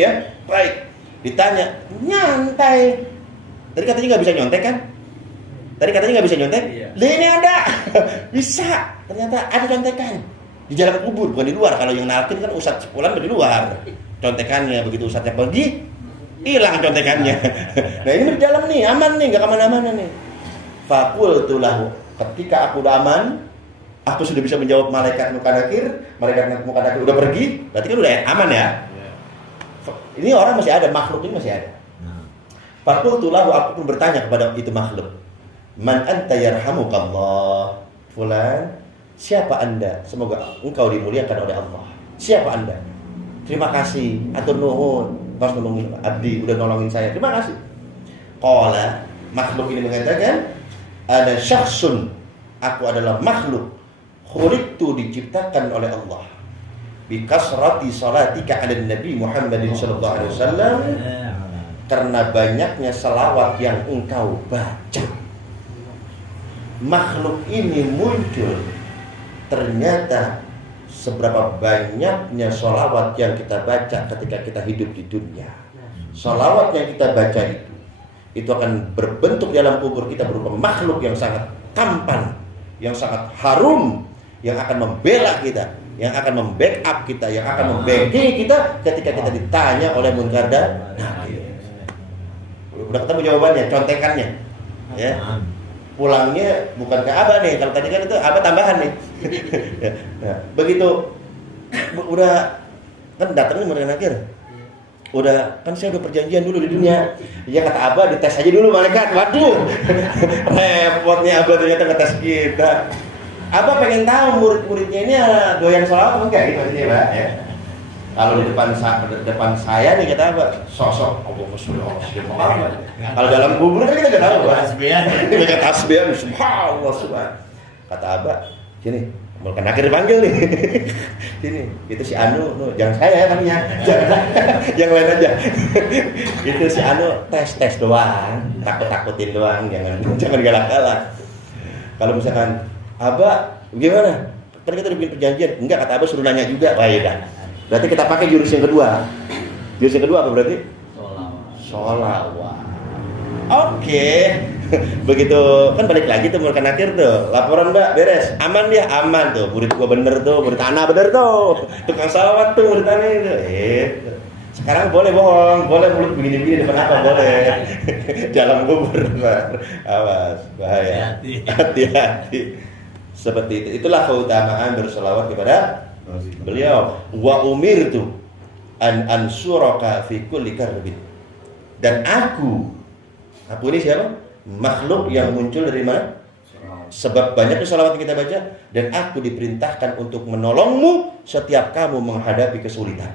ya. Baik. Ditanya nyantai. Tadi katanya nggak bisa nyontek kan? Iya. Ini ada. Bisa. Ternyata ada contekan di jalan kubur, bukan di luar. Kalau yang nalkin kan Ustadz pulang di luar. Contekannya begitu Ustadznya pergi, hilang contekannya. Nah, ini di dalam nih, aman nih, nggak kemana-mana nih. Faqultu lahu, ketika aku udah aman, aku sudah bisa menjawab malaikat munkar nakir udah pergi, berarti kan udah aman ya. Ini orang masih ada, makhluk ini masih ada. Faqultu lahu, aku pun bertanya kepada itu makhluk, man anta yarhamukallah. Fulan, siapa Anda? Semoga engkau dimuliakan oleh Allah. Siapa Anda? Terima kasih, atur nuhun, pas nolongin abdi, udah nolongin saya. Terima kasih. Qala, makhluk ini mengatakan, ada syakhsun, aku adalah makhluk, Khuliqtu diciptakan oleh Allah bi kasrati salatika 'ala Nabi Muhammadin sallallahu alaihi wasallam, karena banyaknya selawat yang engkau baca. Makhluk ini muncul ternyata seberapa banyaknya sholawat yang kita baca ketika kita hidup di dunia. Sholawat yang kita baca itu akan berbentuk dalam kubur kita berupa makhluk yang sangat tampan, yang sangat harum, yang akan membela kita, yang akan membackup kita, yang akan membacking kita ketika kita ditanya oleh Munkar dan Nakir. Udah ketemu jawabannya, contekannya, ya. Pulangnya bukan ke Abah nih, kalau tadi kan itu Abah tambahan nih. Nah, begitu udah kan datangnya Munkar Nakir. Udah kan saya udah perjanjian dulu di dunia. Ya kata Abah dites aja dulu malaikat. Waduh. Repotnya Abah ternyata ngetes kita. Abah pengen tahu murid-muridnya ini doyan sholawat enggak gitu aja, Pak ya. Kalau di depan saya nih kata Abah sosok Allahumma sholli ala sayyidina Muhammad. Kalau dalam kubur kan kita enggak tahu, Pak. Kita tasbih subhanallah subhan. Kata Abah, sini Munkar Nakir dipanggil nih. Sini, itu si Anu, jangan saya ya namanya. Yang lain aja. Itu si Anu tes doang, takut-takutin doang, jangan galak-galak. Kalau misalkan Abah gimana? Kan kita udah bikin perjanjian. Enggak, kata Abah suruh nanya juga. Wah iya dah. Berarti kita pakai jurus yang kedua. Jurus yang kedua apa berarti? Sholawat. Oke. Begitu kan balik lagi tuh Munkar Nakir tuh. Laporan Mbak, beres. Aman dia, aman tuh. Murid gua bener tuh, murid Ana bener tuh. Tukang sholawat tuh murid Ana itu. Sekarang boleh bohong, boleh mulut begini-begini depan apa boleh. Dalam kubur, Pak. Awas, bahaya. Hati-hati. Seperti itu. Itulah keutamaan berselawat kepada beliau. Wa umirtu an ansuraka fi kulli karbin. Dan aku ini siapa? Makhluk yang muncul dari mana? Sebab banyak selawat yang kita baca. Dan aku diperintahkan untuk menolongmu setiap kamu menghadapi kesulitan.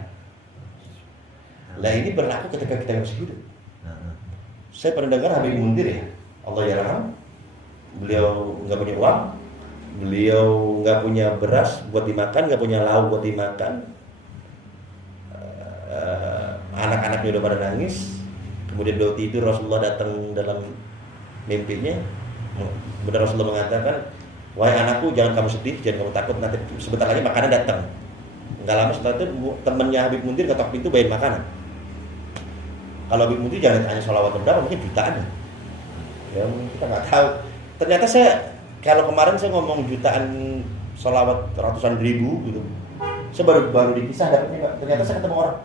Nah ini berlaku ketika kita masih hidup. Saya pernah dengar Habib Mundir ya, Allah yarham. Beliau nggak punya uang, beliau nggak punya beras buat dimakan, nggak punya lauk buat dimakan. Anak-anaknya udah pada nangis. Kemudian beliau tidur, Rasulullah datang dalam mimpinya. Benar Rasulullah mengatakan, wahai anakku jangan kamu sedih, jangan kamu takut, nanti sebentar lagi makanan datang. Nggak lama setelah itu temannya Habib Mundir ketok pintu bayain makanan. Kalau Habib Mundir jangan hanya sholawat berapa, mungkin jutaan. Ya kita nggak tahu. Ternyata kalau kemarin saya ngomong jutaan sholawat ratusan ribu gitu. Saya baru dipisah dapatnya, ternyata saya ketemu orang.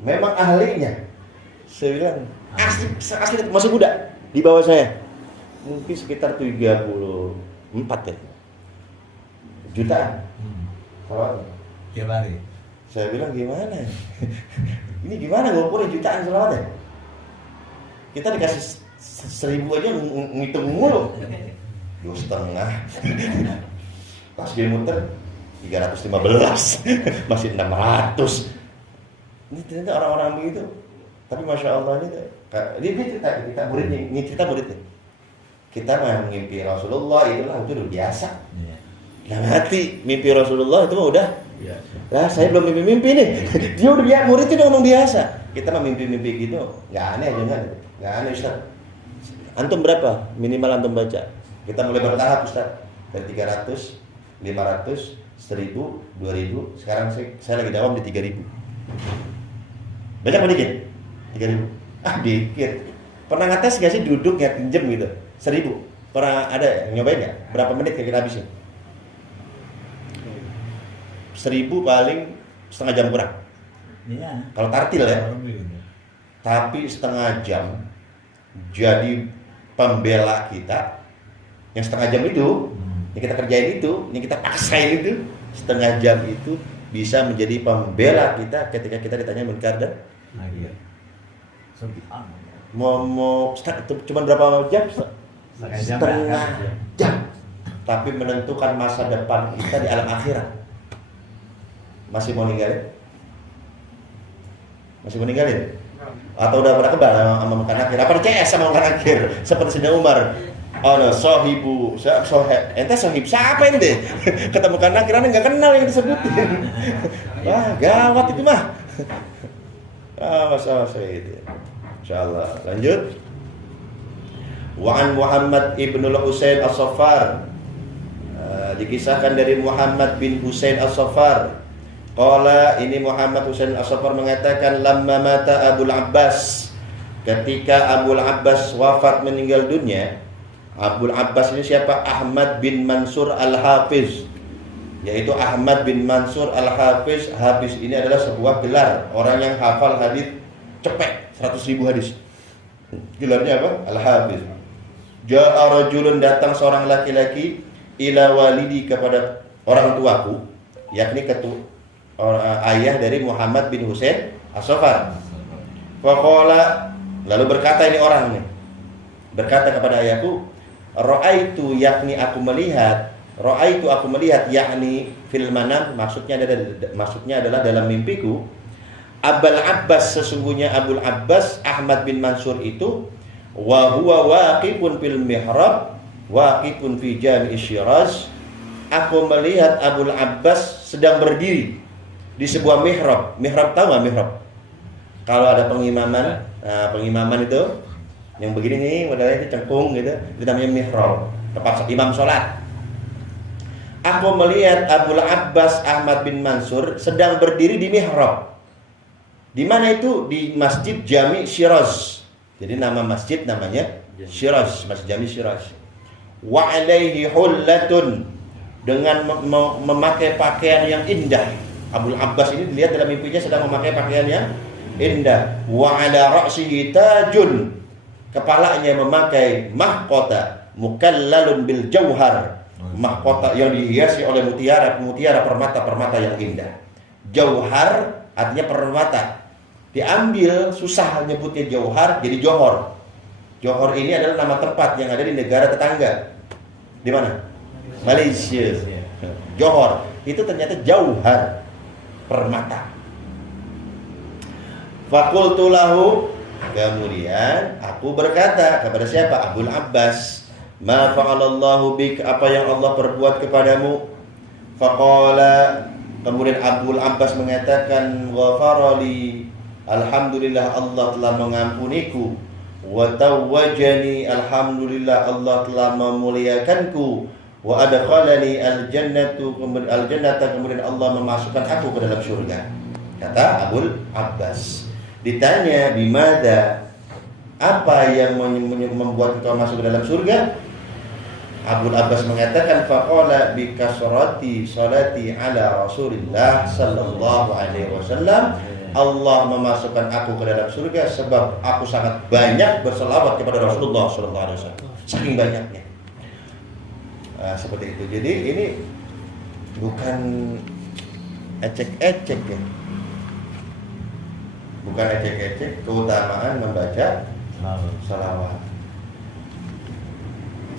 Memang ahlinya. Saya bilang asli masih muda di bawah saya. Mungkin sekitar 34 ya. Jutaan. Sholawat. Tiap hari. Saya bilang gimana? Ini gimana ngukurin jutaan selawat ya? Kita dikasih 1.000 aja ngitung mulu. 2,5. Pas dia muter 315. Masih 600. Ini ternyata orang-orang begitu. Tapi Masya Allah ini kita muridnya, ini cerita muridnya. Kita mengimpi Rasulullah itu udah biasa. Nah mati mimpi Rasulullah itu mah udah. Lah saya belum mimpi nih. Dia udah biasa, muridnya udah ngomong biasa. Kita mah mimpi-mimpi gitu, nggak aneh jangan. Nggak aneh Ustaz. Antum berapa minimal antum baca? Kita mulai bertahap Ustaz. Dari 300, 500, 1.000, 2.000. Sekarang saya lagi dawam di 3.000. Banyak apa dikit? 3.000. Dikit. Pernah ngetes nggak sih duduk ya pinjem gitu? 1.000. Pernah ada nyobain nggak? Berapa menit kita habisin? 1.000 paling setengah jam kurang. Iya. Kalau tartil ya. Tapi setengah jam jadi pembela kita. Yang setengah jam itu, yang kita kerjain itu, yang kita paksain itu, setengah jam itu bisa menjadi pembela kita ketika kita ditanya Munkar dan Nakir. Mau cuma berapa jam? Setengah jam. Tapi menentukan masa depan kita di alam akhirat. Masih mau ninggalin? Masih mau ninggalin? Atau udah pada kebal sama Munkar Nakir? Apa CS sama Munkar Nakir? Seperti Sayyidina Umar. Ana sahibu, ente sahib siapa ente? Ketemu kan nakirane enggak kenal yang disebutin. Wah, gawat itu mah. Masalah saya itu. Insyaallah. Lanjut. Wa an Muhammad ibnul Husain As-Saffar. Dikisahkan dari Muhammad bin Husain As-Saffar. Qala, ini Muhammad Husain As-Saffar mengatakan lamma mata Abul Abbas. Ketika Abul Abbas wafat meninggal dunia. Abul Abbas ini siapa? Ahmad bin Mansur Al-Hafiz, yaitu Ahmad bin Mansur Al-Hafiz. Hafiz ini adalah sebuah gelar, orang yang hafal hadis cepet 100.000 hadis. Gelarnya apa? Al-Hafiz. Ja'a rajulun, datang seorang laki-laki ila walidi, kepada orang tuaku, yakni ayah dari Muhammad bin Husain As-Saffar. Faqala, lalu berkata ini orang nih, berkata kepada ayahku, Ra'aitu, yakni aku melihat, Ra'aitu aku melihat, yakni fil manam, maksudnya adalah dalam mimpiku, Abul Abbas, sesungguhnya Abul Abbas Ahmad bin Mansur itu, wa huwa waqifun fil mihrab, waqifun fi jami' Syiraz. Aku melihat Abul Abbas sedang berdiri di sebuah mihrab. Mihrab tahu nggak mihrab? Kalau ada pengimaman, pengimaman itu yang begini nih, modelnya itu cengkung gitu, itu namanya mihrab, tempat imam sholat. Aku melihat Abul Abbas Ahmad bin Mansur sedang berdiri di mihrab. Di mana itu? Di Masjid Jami' Syiraz. Jadi nama masjid namanya Syiraz, Masjid Jami' Syiraz. Wa alaihi hullatun, dengan memakai pakaian yang indah. Abul Abbas ini dilihat dalam mimpinya sedang memakai pakaian yang indah. Wa ala ra'sihi tajun, kepalanya memakai mahkota mukallalun bil jauhar, mahkota yang dihiasi oleh mutiara permata yang indah. Jauhar artinya permata. Diambil susah nyebutnya jauhar jadi johor. Johor ini adalah nama tempat yang ada di negara tetangga. Di mana? Malaysia. Johor itu ternyata jauhar, permata. Fakultu lahu, kemudian aku berkata kepada siapa? Abul Abbas, ma fa'alallahu bik, apa yang Allah perbuat kepadamu? Faqala, kemudian Abul Abbas mengatakan, ghafarali, alhamdulillah Allah telah mengampuniku, wa tawwajani, alhamdulillah Allah telah memuliakanku, wa adkhalani aljannata, kemudian Allah memasukkan aku ke dalam surga. Kata Abul Abbas. Ditanya, bimada, apa yang membuat engkau masuk ke dalam surga? Abul Abbas mengatakan, faqala bi kasrati salati ala Rasulillah sallallahu alaihi wasallam, Allah memasukkan aku ke dalam surga sebab aku sangat banyak berselawat kepada Rasulullah sallallahu alaihi wasallam. Saking banyaknya. Seperti itu. Jadi ini bukan ecek-ecek ya. Bukan ecek-ecek keutamaan membaca salawat.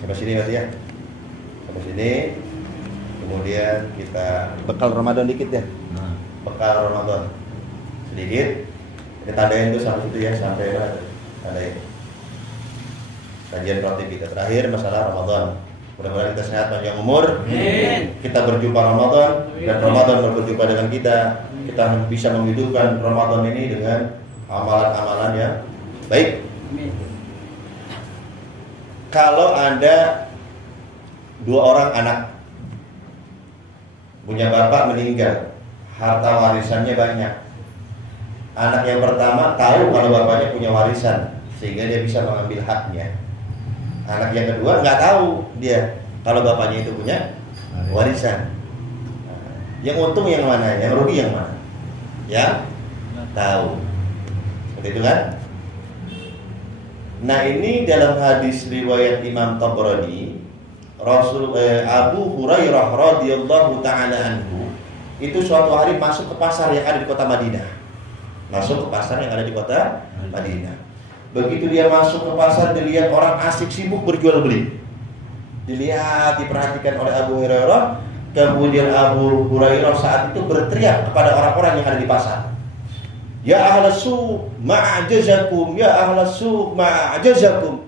Sampai sini berarti ya. Sampai sini. Kemudian kita bekal Ramadan dikit ya. Bekal Ramadan sedikit. Kita tandain tuh sampai situ ya, sampai mana tuh? Tandain. Kajian praktik kita terakhir masalah Ramadan. Mudah-mudahan kita sehat panjang umur. Kita berjumpa Ramadan dan Ramadan berjumpa dengan kita. Kita bisa menghidupkan Ramadan ini dengan amalan-amalan yang baik. Kalau ada 2 orang anak, punya bapak meninggal, harta warisannya banyak. Anak yang pertama tahu kalau bapaknya punya warisan, sehingga dia bisa mengambil haknya. Anak yang kedua nggak tahu dia kalau bapaknya itu punya warisan. Yang untung yang mana, yang rugi yang mana? Ya, tahu. Seperti itu kan? Nah, ini dalam hadis riwayat Imam Tabrani, Abu Hurairah radhiyallahu taala anhu itu suatu hari masuk ke pasar yang ada di kota Madinah. Masuk ke pasar yang ada di kota Madinah. Begitu dia masuk ke pasar, dilihat orang asik sibuk berjual beli. Dilihat, diperhatikan oleh Abu Hurairah. Kemudian Abu Hurairah saat itu berteriak kepada orang-orang yang ada di pasar. Ya ahlas suq ma'ajazakum, ya ahlas suq ma'ajazakum.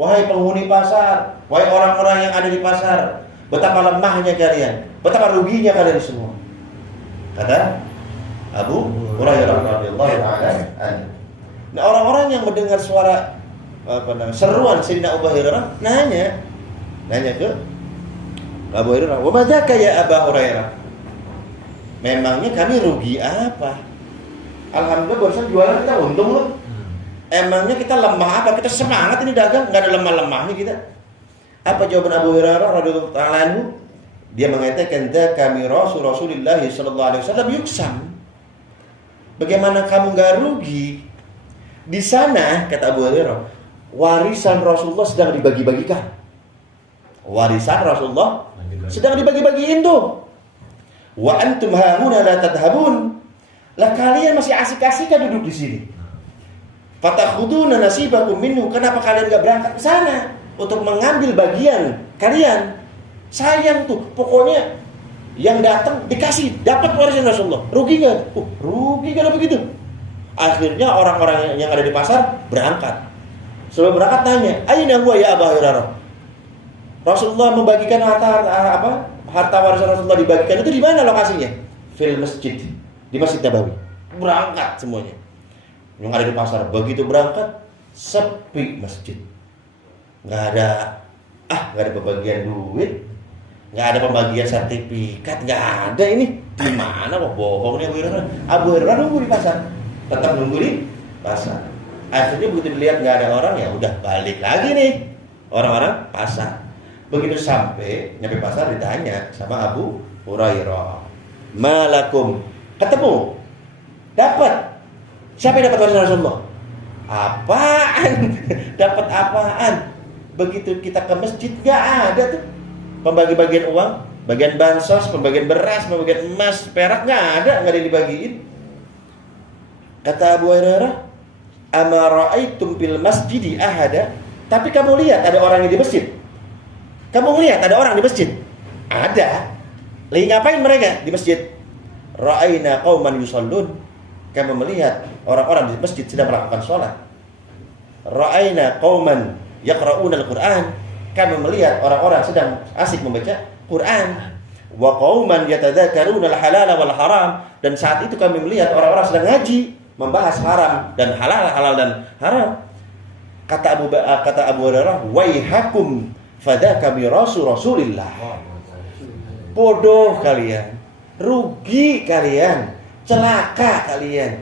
Wahai penghuni pasar, wahai orang-orang yang ada di pasar, betapa lemahnya kalian, betapa ruginya kalian semua. Kata Abu Hurairah radhiyallahu taala anhu. Nah, orang-orang yang mendengar suara seruan Sayyidina Abu Hurairah nanya ke Abu Hurairah, "Wa madzaka ya Abu Hurairah?" Memangnya kami rugi apa? Alhamdulillah barusan jualan kita untung loh. Emangnya kita lemah apa? Kita semangat ini dagang, enggak ada lemah-lemahnya kita. Apa jawaban Abu Hurairah radhiyallahu ta'ala anhu? Dia mengatakan, "Kami Rasulullah sallallahu alaihi wasallam yuksam." Bagaimana kamu enggak rugi? Di sana kata Abu Hurairah, warisan Rasulullah sedang dibagi-bagikan. Warisan Rasulullah sedang dibagi-bagiin tuh. Wa antum hauna la tadhhabun. Lah kalian masih asik-asikan duduk di sini. Fatakhuduna nasibakum minhu. Kenapa kalian enggak berangkat ke sana untuk mengambil bagian kalian? Sayang tuh, pokoknya yang datang dikasih, dapat warisan Rasulullah. Rugi enggak? Rugi kalau begitu. Akhirnya orang-orang yang ada di pasar berangkat. Sebelum berangkat tanya, "Aina huwa ya Abu Hurairah?" Rasulullah membagikan harta warisan Rasulullah dibagikan itu di mana lokasinya? Fil masjid, di Masjid Nabawi. Berangkat semuanya. Yang ada di pasar, begitu berangkat sepi masjid. Nggak ada pembagian duit, nggak ada pembagian sertifikat, nggak ada ini. Di mana kok bohong nih Abu Hurairah? Abu Hurairah nunggu di pasar, tetap nunggu di pasar. Akhirnya begitu dilihat nggak ada orang, ya udah balik lagi nih orang-orang pasar. Begitu sampai nyampe pasar ditanya sama Abu Hurairah, "Malakum?" Ketemu, dapat. Siapa yang dapat warisan Rasulullah? Apaan? Dapat apaan? Begitu kita ke masjid nggak ada tuh pembagi-bagian uang, bagian bansos, pembagian beras, pembagian emas, perak nggak ada dibagiin. Kata Abu Hurairah, "Ama ra'aitum fil masjidi ahada?" Tapi kamu lihat ada orang di masjid? Kamu lihat ada orang di masjid? Ada. Lagi ngapain mereka di masjid? Ra'aina qauman yusallun. Kami melihat orang-orang di masjid sedang melakukan sholat. Ra'aina qauman yaqra'una al-Qur'an. Kami melihat orang-orang sedang asik membaca Quran. Wa qauman yatadzakaruna al-halala wal haram. Dan saat itu kami melihat orang-orang sedang ngaji, membahas haram dan halal dan haram. Kata Abu Hurairah, "Waihakum fadzaka bi Rasulillah." Bodoh kalian, rugi kalian, celaka kalian.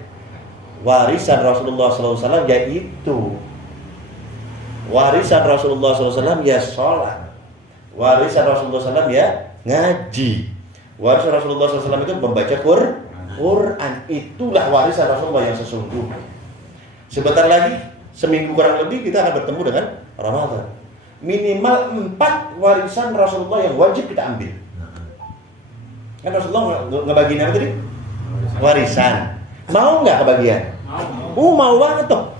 Warisan Rasulullah SAW yaitu warisan Rasulullah SAW ya sholat. Warisan Rasulullah SAW ya ngaji. Warisan Rasulullah SAW itu membaca Quran. Itulah warisan Rasulullah yang sesungguhnya. Sebentar lagi, seminggu kurang lebih kita akan bertemu dengan Ramadan. Minimal 4 warisan Rasulullah yang wajib kita ambil. Kan Rasulullah ngebagiin apa tadi? Warisan. Mau nggak kebagian? Mau banget toh.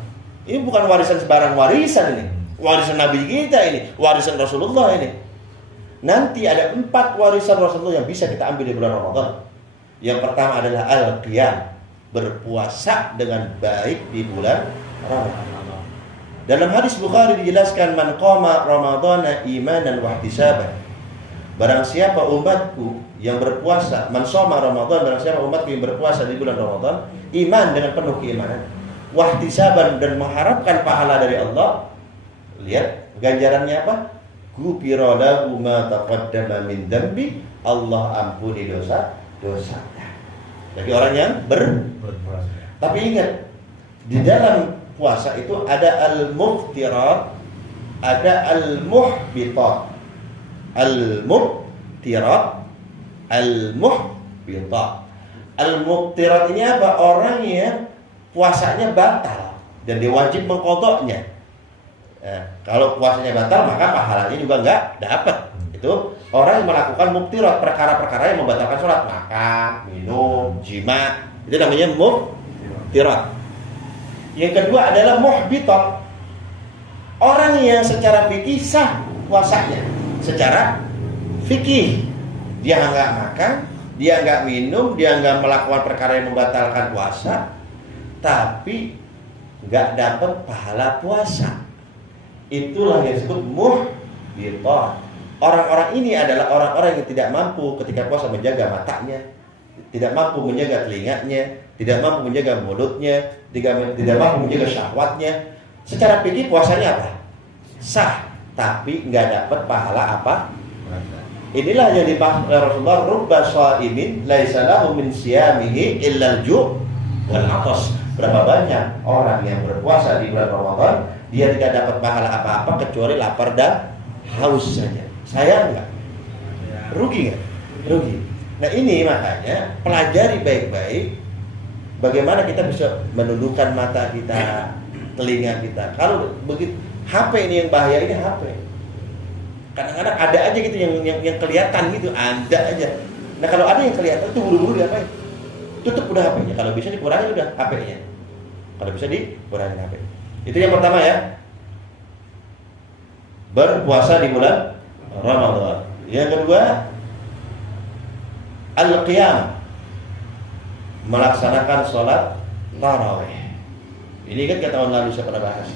Ini bukan warisan sembarang warisan ini. Warisan Nabi kita ini, warisan Rasulullah ini. Nanti ada 4 warisan Rasulullah yang bisa kita ambil di bulan Ramadan. Yang pertama adalah al-qiyam, berpuasa dengan baik di bulan Ramadan. Dalam hadis Bukhari dijelaskan, "Man qama Ramadhana imanan wa ihtisaban." Barang siapa umatku yang berpuasa, man shoma Ramadan, barang siapa umatku yang berpuasa di bulan Ramadan, iman dengan penuh keimanan, wa ihtisaban dan mengharapkan pahala dari Allah. Lihat ganjarannya apa? Ghufira lahu ma taqaddama min dambi, Allah ampuni dosa-dosanya. Bagi orang yang berpuasa. Tapi ingat, di dalam puasa itu ada al-muftirat, ada al-muhbitat. Al-muftirat, al-muhbitat. Al-muftirat ini apa? Orang yang puasanya batal dan dia wajib mengqadhanya. Kalau puasanya batal maka pahalanya juga enggak dapat. Itu orang yang melakukan muftirat, perkara-perkara yang membatalkan sholat, makan, minum, jima, itu namanya muftirat. Yang kedua adalah muhbitat. Orang yang secara fikih sah puasanya. Secara fikih dia enggak makan, dia enggak minum, dia enggak melakukan perkara yang membatalkan puasa, tapi enggak dapat pahala puasa. Itulah yang disebut muhbitat. Orang-orang ini adalah orang-orang yang tidak mampu ketika puasa menjaga matanya, tidak mampu menjaga telinganya, tidak mampu menjaga mulutnya, tidak mampu menjaga syahwatnya. Secara fikih puasanya apa? Sah, tapi nggak dapat pahala apa? Inilah yang dipahami Rasulullah, rubba shaimin laisa lahu min siyamihi illa al-ju' wal 'atas. Berapa banyak orang yang berpuasa di bulan Ramadan, dia tidak dapat pahala apa-apa kecuali lapar dan haus saja. Sayang nggak? Rugi nggak? Rugi. Nah ini makanya pelajari baik-baik bagaimana kita bisa menundukkan mata kita, telinga kita. Kalau begitu HP ini yang bahaya, ini HP. Kadang-kadang ada aja gitu yang kelihatan gitu, ada aja. Nah kalau ada yang kelihatan tuh buru-buru diapain? Tutup udah HP-nya. Kalau bisa dikurangi udah HP-nya. Kalau bisa dikurangi HP. Itu yang pertama ya. Berpuasa di bulan Ramadan. Yang kedua, al-qiyam, melaksanakan sholat tarawih. Ini kan tahun lalu saya pernah bahas.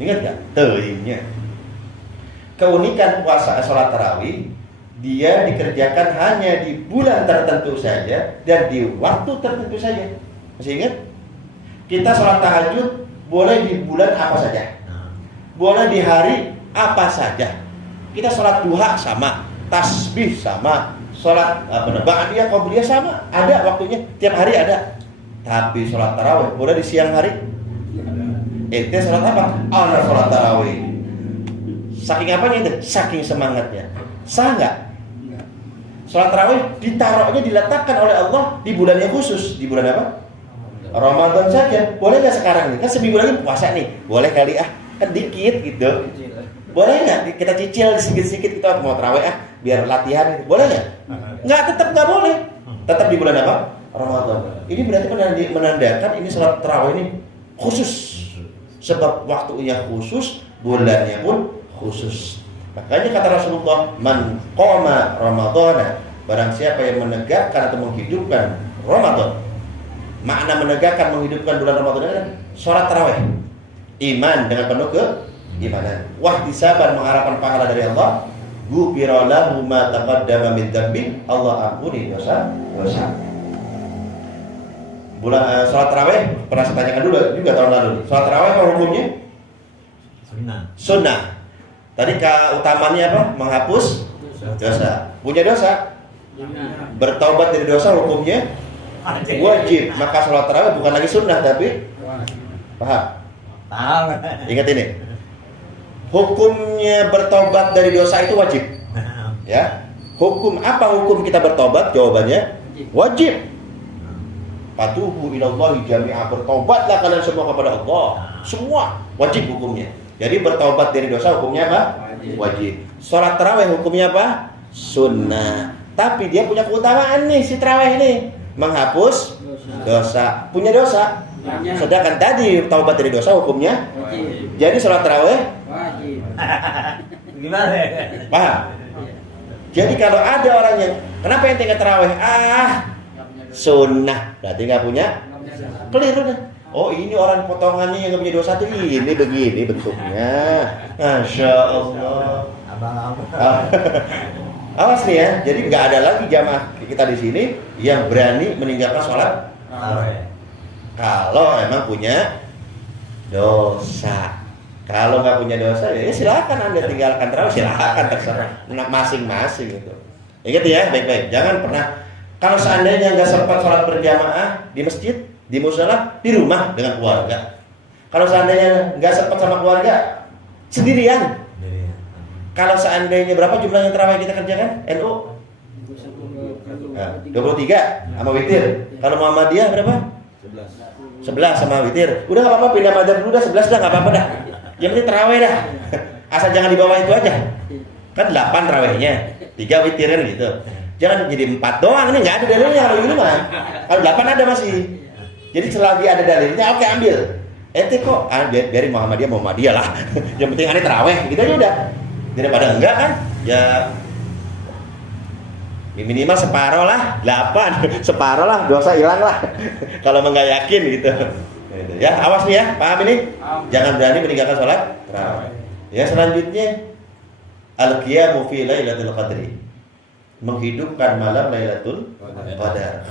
Ingat gak? Tehnya. Keunikan puasa sholat tarawih, dia dikerjakan hanya di bulan tertentu saja dan di waktu tertentu saja. Masih ingat? Kita sholat tahajud boleh di bulan apa saja, boleh di hari apa saja. Kita sholat duha sama, tasbih sama, sholat ba'diyah qabliyah sama, ada waktunya, tiap hari ada. Tapi sholat tarawih boleh di siang hari. Ente sholat apa? Ana sholat tarawih. Saking apanya itu? Saking semangatnya. Sah nggak? Sholat tarawih ditaruhnya, diletakkan oleh Allah di bulan yang khusus. Di bulan apa? Ramadan saja. Boleh nggak sekarang nih? Kan seminggu lagi puasa nih. Boleh kali kan dikit gitu. Boleh nggak kita cicil sedikit-sedikit kita mau tarawih biar latihan? Boleh nggak? Nggak, tetap nggak boleh. Tetap di bulan apa? Ramadan. Ini berarti menandakan ini sholat tarawih ini khusus. Sebab waktunya khusus, bulannya pun khusus. Makanya kata Rasulullah, man qama ramadhana, barang siapa yang menegakkan atau menghidupkan Ramadan. Makna menegakkan, menghidupkan bulan Ramadan adalah sholat tarawih, iman dengan penuh keimanan, wahtisaban, mengharapkan pahala dari Allah, ghufira lahu ma taqaddama min dzambi, Allah ampuni dosa-dosa. Bulan sholat tarawih pernah saya tanyakan dulu juga tahun lalu. Sholat tarawih apa hukumnya? Sunnah. Tadi keutamaannya apa? Menghapus dosa. Punya dosa? Bertaubat dari dosa hukumnya wajib. Maka sholat tarawih bukan lagi sunnah tapi paham? Ingat ini. Hukumnya bertaubat dari dosa itu wajib. Ya. Hukum apa hukum kita bertobat? Jawabannya wajib. Patubu ilallahi jami'ah, bertobatlah kalian semua kepada Allah. Semua wajib hukumnya. Jadi bertobat dari dosa hukumnya apa? Wajib. Sholat tarawih hukumnya apa? Sunnah. Tapi dia punya keutamaan nih si tarawih ini, menghapus dosa. Punya dosa. Sedangkan tadi taubat dari dosa hukumnya wajib. Jadi sholat tarawih wajib. Gimana? Paham? Jadi kalau ada orang yang kenapa yang tinggal tarawih? Sunnah, berarti nggak punya, keliru dah. Oh ini orang potongannya yang nggak punya dosa tuh ini begini bentuknya, masya Allah. Awas nih ya, jadi nggak ada lagi jamaah kita di sini yang berani meninggalkan sholat kalau emang punya dosa. Kalau nggak punya dosa ya silakan Anda tinggalkan tarawih, silakan terserah masing-masing gitu. Ingat ya baik-baik, jangan pernah. Kalau seandainya nggak sempat sholat berjamaah di masjid, di musala, di rumah dengan keluarga. Kalau seandainya nggak sempat sama keluarga, sendirian. Kalau seandainya berapa jumlah yang tarawih kita kerjakan? NU? 23 sama witir. Kalau Muhammadiyah berapa? 11 sama witir. Udah nggak apa-apa, pindah madzhab dulu dah, 11 dah nggak apa-apa dah. Yang penting tarawih dah. Asal jangan di bawah itu aja. Kan 8 tarawihnya, 3 witir kan gitu. Jangan jadi 4 doang, ini nggak ada dalilnya kalau gitu mah. Kalau 8 ada masih. Jadi selagi ada dalilnya, oke ambil. Ente kok, biarin Muhammadiyah lah. Yang penting aneh tarawih, gitu aja udah. Daripada enggak kan, ya minimal separoh lah, 8, separoh lah, dosa hilang lah. Kalau emang nggak yakin gitu. Ya awas nih ya, paham ini? Jangan berani meninggalkan sholat tarawih. Ya, selanjutnya al-qiyamu fi lailatul qadri. Menghidupkan malam Lailatul Qadar.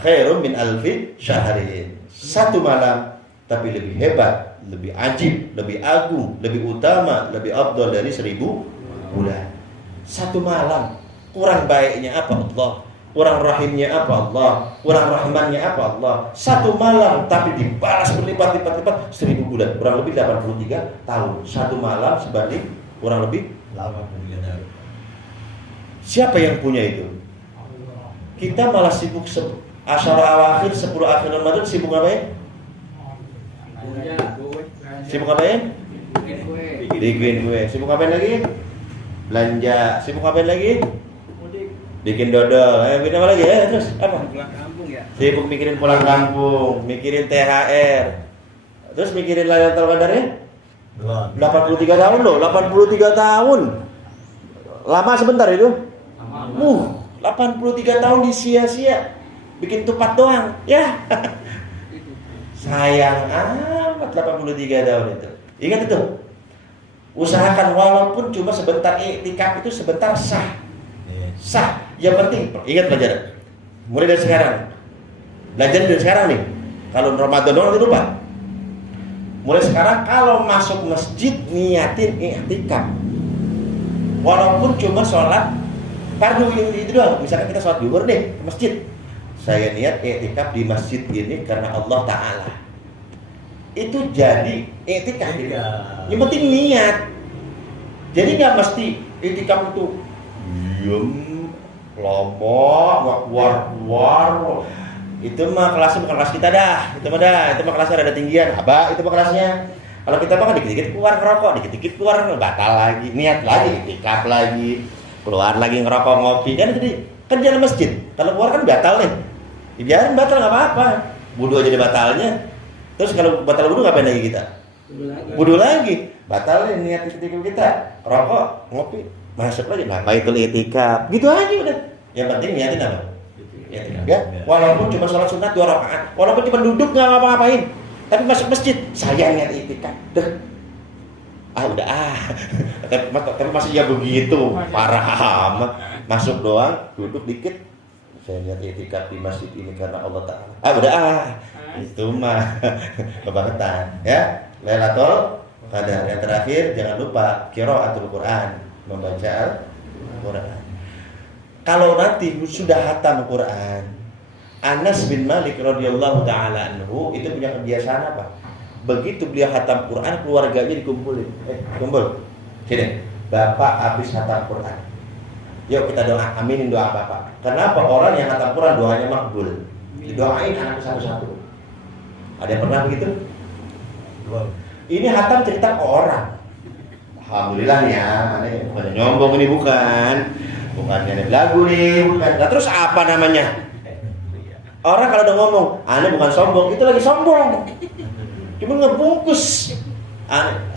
Khairun min alfi syahrin. Satu malam tapi lebih hebat, lebih ajib, lebih agung, lebih utama, lebih afdal dari 1000 bulan. Satu malam. Kurang baiknya apa Allah? Kurang rahimnya apa Allah? Kurang rahmannya apa Allah? Satu malam tapi dibalas berlipat-lipat 1000 bulan. Kurang lebih 83 tahun. Satu malam sebanding kurang lebih 83 tahun. Siapa yang punya itu? Kita malah sibuk Asyara awakhir, 10 akhir Ramadan sibuk ngapain? Sibuk ngapain? Bikin kue. Sibuk ngapain lagi? Belanja. Sibuk ngapain lagi? Bikin dodol. Bikin apa lagi ya? Terus apa? Pulang kampung ya. Sibuk mikirin pulang kampung, mikirin THR. Terus mikirin Lailatul Qadarnya? 83 tahun loh, 83 tahun. Lama sebentar itu? 83 tahun disia-sia. Bikin tupat doang, ya. Sayang amat 83 tahun itu. Ingat itu. Usahakan walaupun cuma sebentar, iktikaf itu sebentar sah. Sah. Yang penting ingat pelajaran. Mulai dari sekarang. Belajar dari sekarang nih. Kalau Ramadan doang nanti lupa. Mulai sekarang kalau masuk masjid niatin iktikaf. Walaupun cuma sholat fardu itu doang. Misalkan kita sholat zuhur deh ke masjid. Saya niat iktikaf di masjid ini karena Allah Ta'ala. Itu jadi iktikaf. Yang penting niat. Jadi nggak mesti iktikaf itu diem, lombok, nggak keluar. Itu mah kelasnya bukan kelas kita dah. Itu mah kelasnya ada tinggian. Abah, itu mah kelasnya. Kalau kita mah kan dikit-dikit keluar ngerokok, dikit-dikit keluar batal lagi, niat lagi, iktikaf lagi, keluar lagi ngerokok ngopi. Kan jadi kan jalan masjid. Kalau keluar kan batal nih. Biarin batal nggak apa-apa. Wudu aja ada batalnya. Terus kalau batal wudu ngapain lagi kita? Wudu lagi. Batal nih niat iktikaf kita. Rokok, ngopi, masuk lagi. Nah, itu iktikaf. Gitu aja udah. Yang penting niatin apa? Ya, walaupun cuma sholat sunat 2 rakaat, walaupun cuma duduk nggak ngapa-ngapain, tapi masuk masjid, saya niat iktikaf. Tapi masih ya begitu, parah amat. Masuk doang, duduk dikit. Saya niat iktikaf di masjid ini karena Allah Ta'ala. Itu mah kebangetan, ya. Lailatul Qadar. Yang terakhir jangan lupa qiraatul Quran, membaca Al-Quran. Kalau nanti sudah hatam Quran, Anas bin Malik radhiyallahu taala anhu itu punya kebiasaan apa? Begitu beliau hatam Quran, keluarganya dikumpulin. Kumpul. Sini, Bapak habis hatam Quran. Yuk kita doa, aminin doa Bapak. Kenapa orang yang hatam Quran doanya makbul? Didoain anak satu-satu. Ada yang pernah begitu? Ini hatam cerita ke orang. Alhamdulillah ya, ini bukan nyombong ini bukan nyanyi lagu nih, bukan. Nah, terus apa namanya? Orang kalau udah ngomong, aneh bukan sombong, itu lagi sombong. Cuma ngebungkus.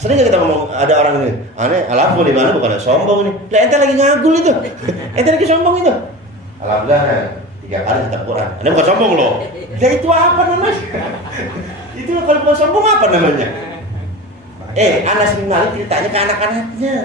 Sering gak kita ngomong ada orang ini, aneh, alafu di mana bukan sombong nih. Lah ente lagi ngagul itu. Ente lagi sombong itu. Alhamdulillah 3 kali hatam Quran. Aneh bukan sombong loh. Lah itu apa namanya? Itu kalau bukan sombong apa namanya? Anas bin Malik ceritanya ke anak-anaknya.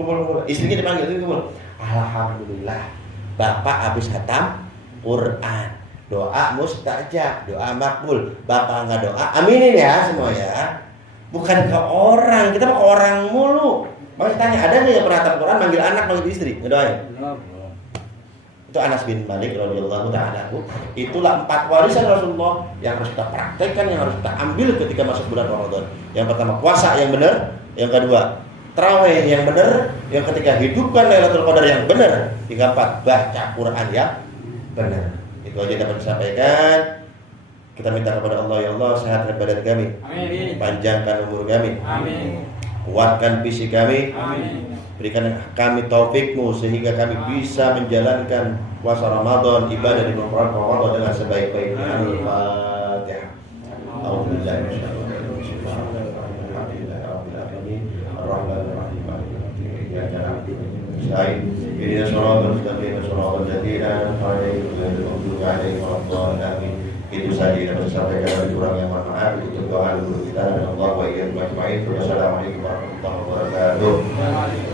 Kumpul-kumpul. Istrinya dipanggil, kumpul. Alhamdulillah, Bapak habis hatam Quran. Doa mustajab, doa makbul. Bapak nggak doa, aminin ya semua ya. Bukan ke orang, kita mah ke orang mulu. Makanya tanya, ada nggak yang pernah hatam Quran manggil anak, manggil istri, ngedoain? Itu Anas bin Malik radhiyallahu ta'ala. Itulah 4 warisan Rasulullah yang harus kita praktekkan, yang harus kita ambil ketika masuk bulan Ramadan. Yang pertama puasa yang benar, yang kedua tarawih yang benar, yang ketiga hidupkan Lailatul Qadar yang benar, yang keempat baca Quran yang benar. Itu aja dapat disampaikan. Kita minta kepada Allah, ya Allah sehatkan badan kami, amin. Panjangkan umur kami, amin. Kuatkan fisik kami, amin. Berikan kami taufikmu sehingga kami bisa menjalankan puasa Ramadan, ibadah di bulan Ramadan dengan sebaik-baiknya. Al-Fatihah. Alhamdulillah. Ini صراط المستقيم صراط الذين أنعمت عليهم غير المغضوب alaihim waladdallin amin. Itu saja yang dapat saya sampaikan, dari kurang yang mohon maaf. Itu doa dulu kita dan Allah wa iyyakum ajma'in. Wassalamualaikum warahmatullahi wabarakatuh.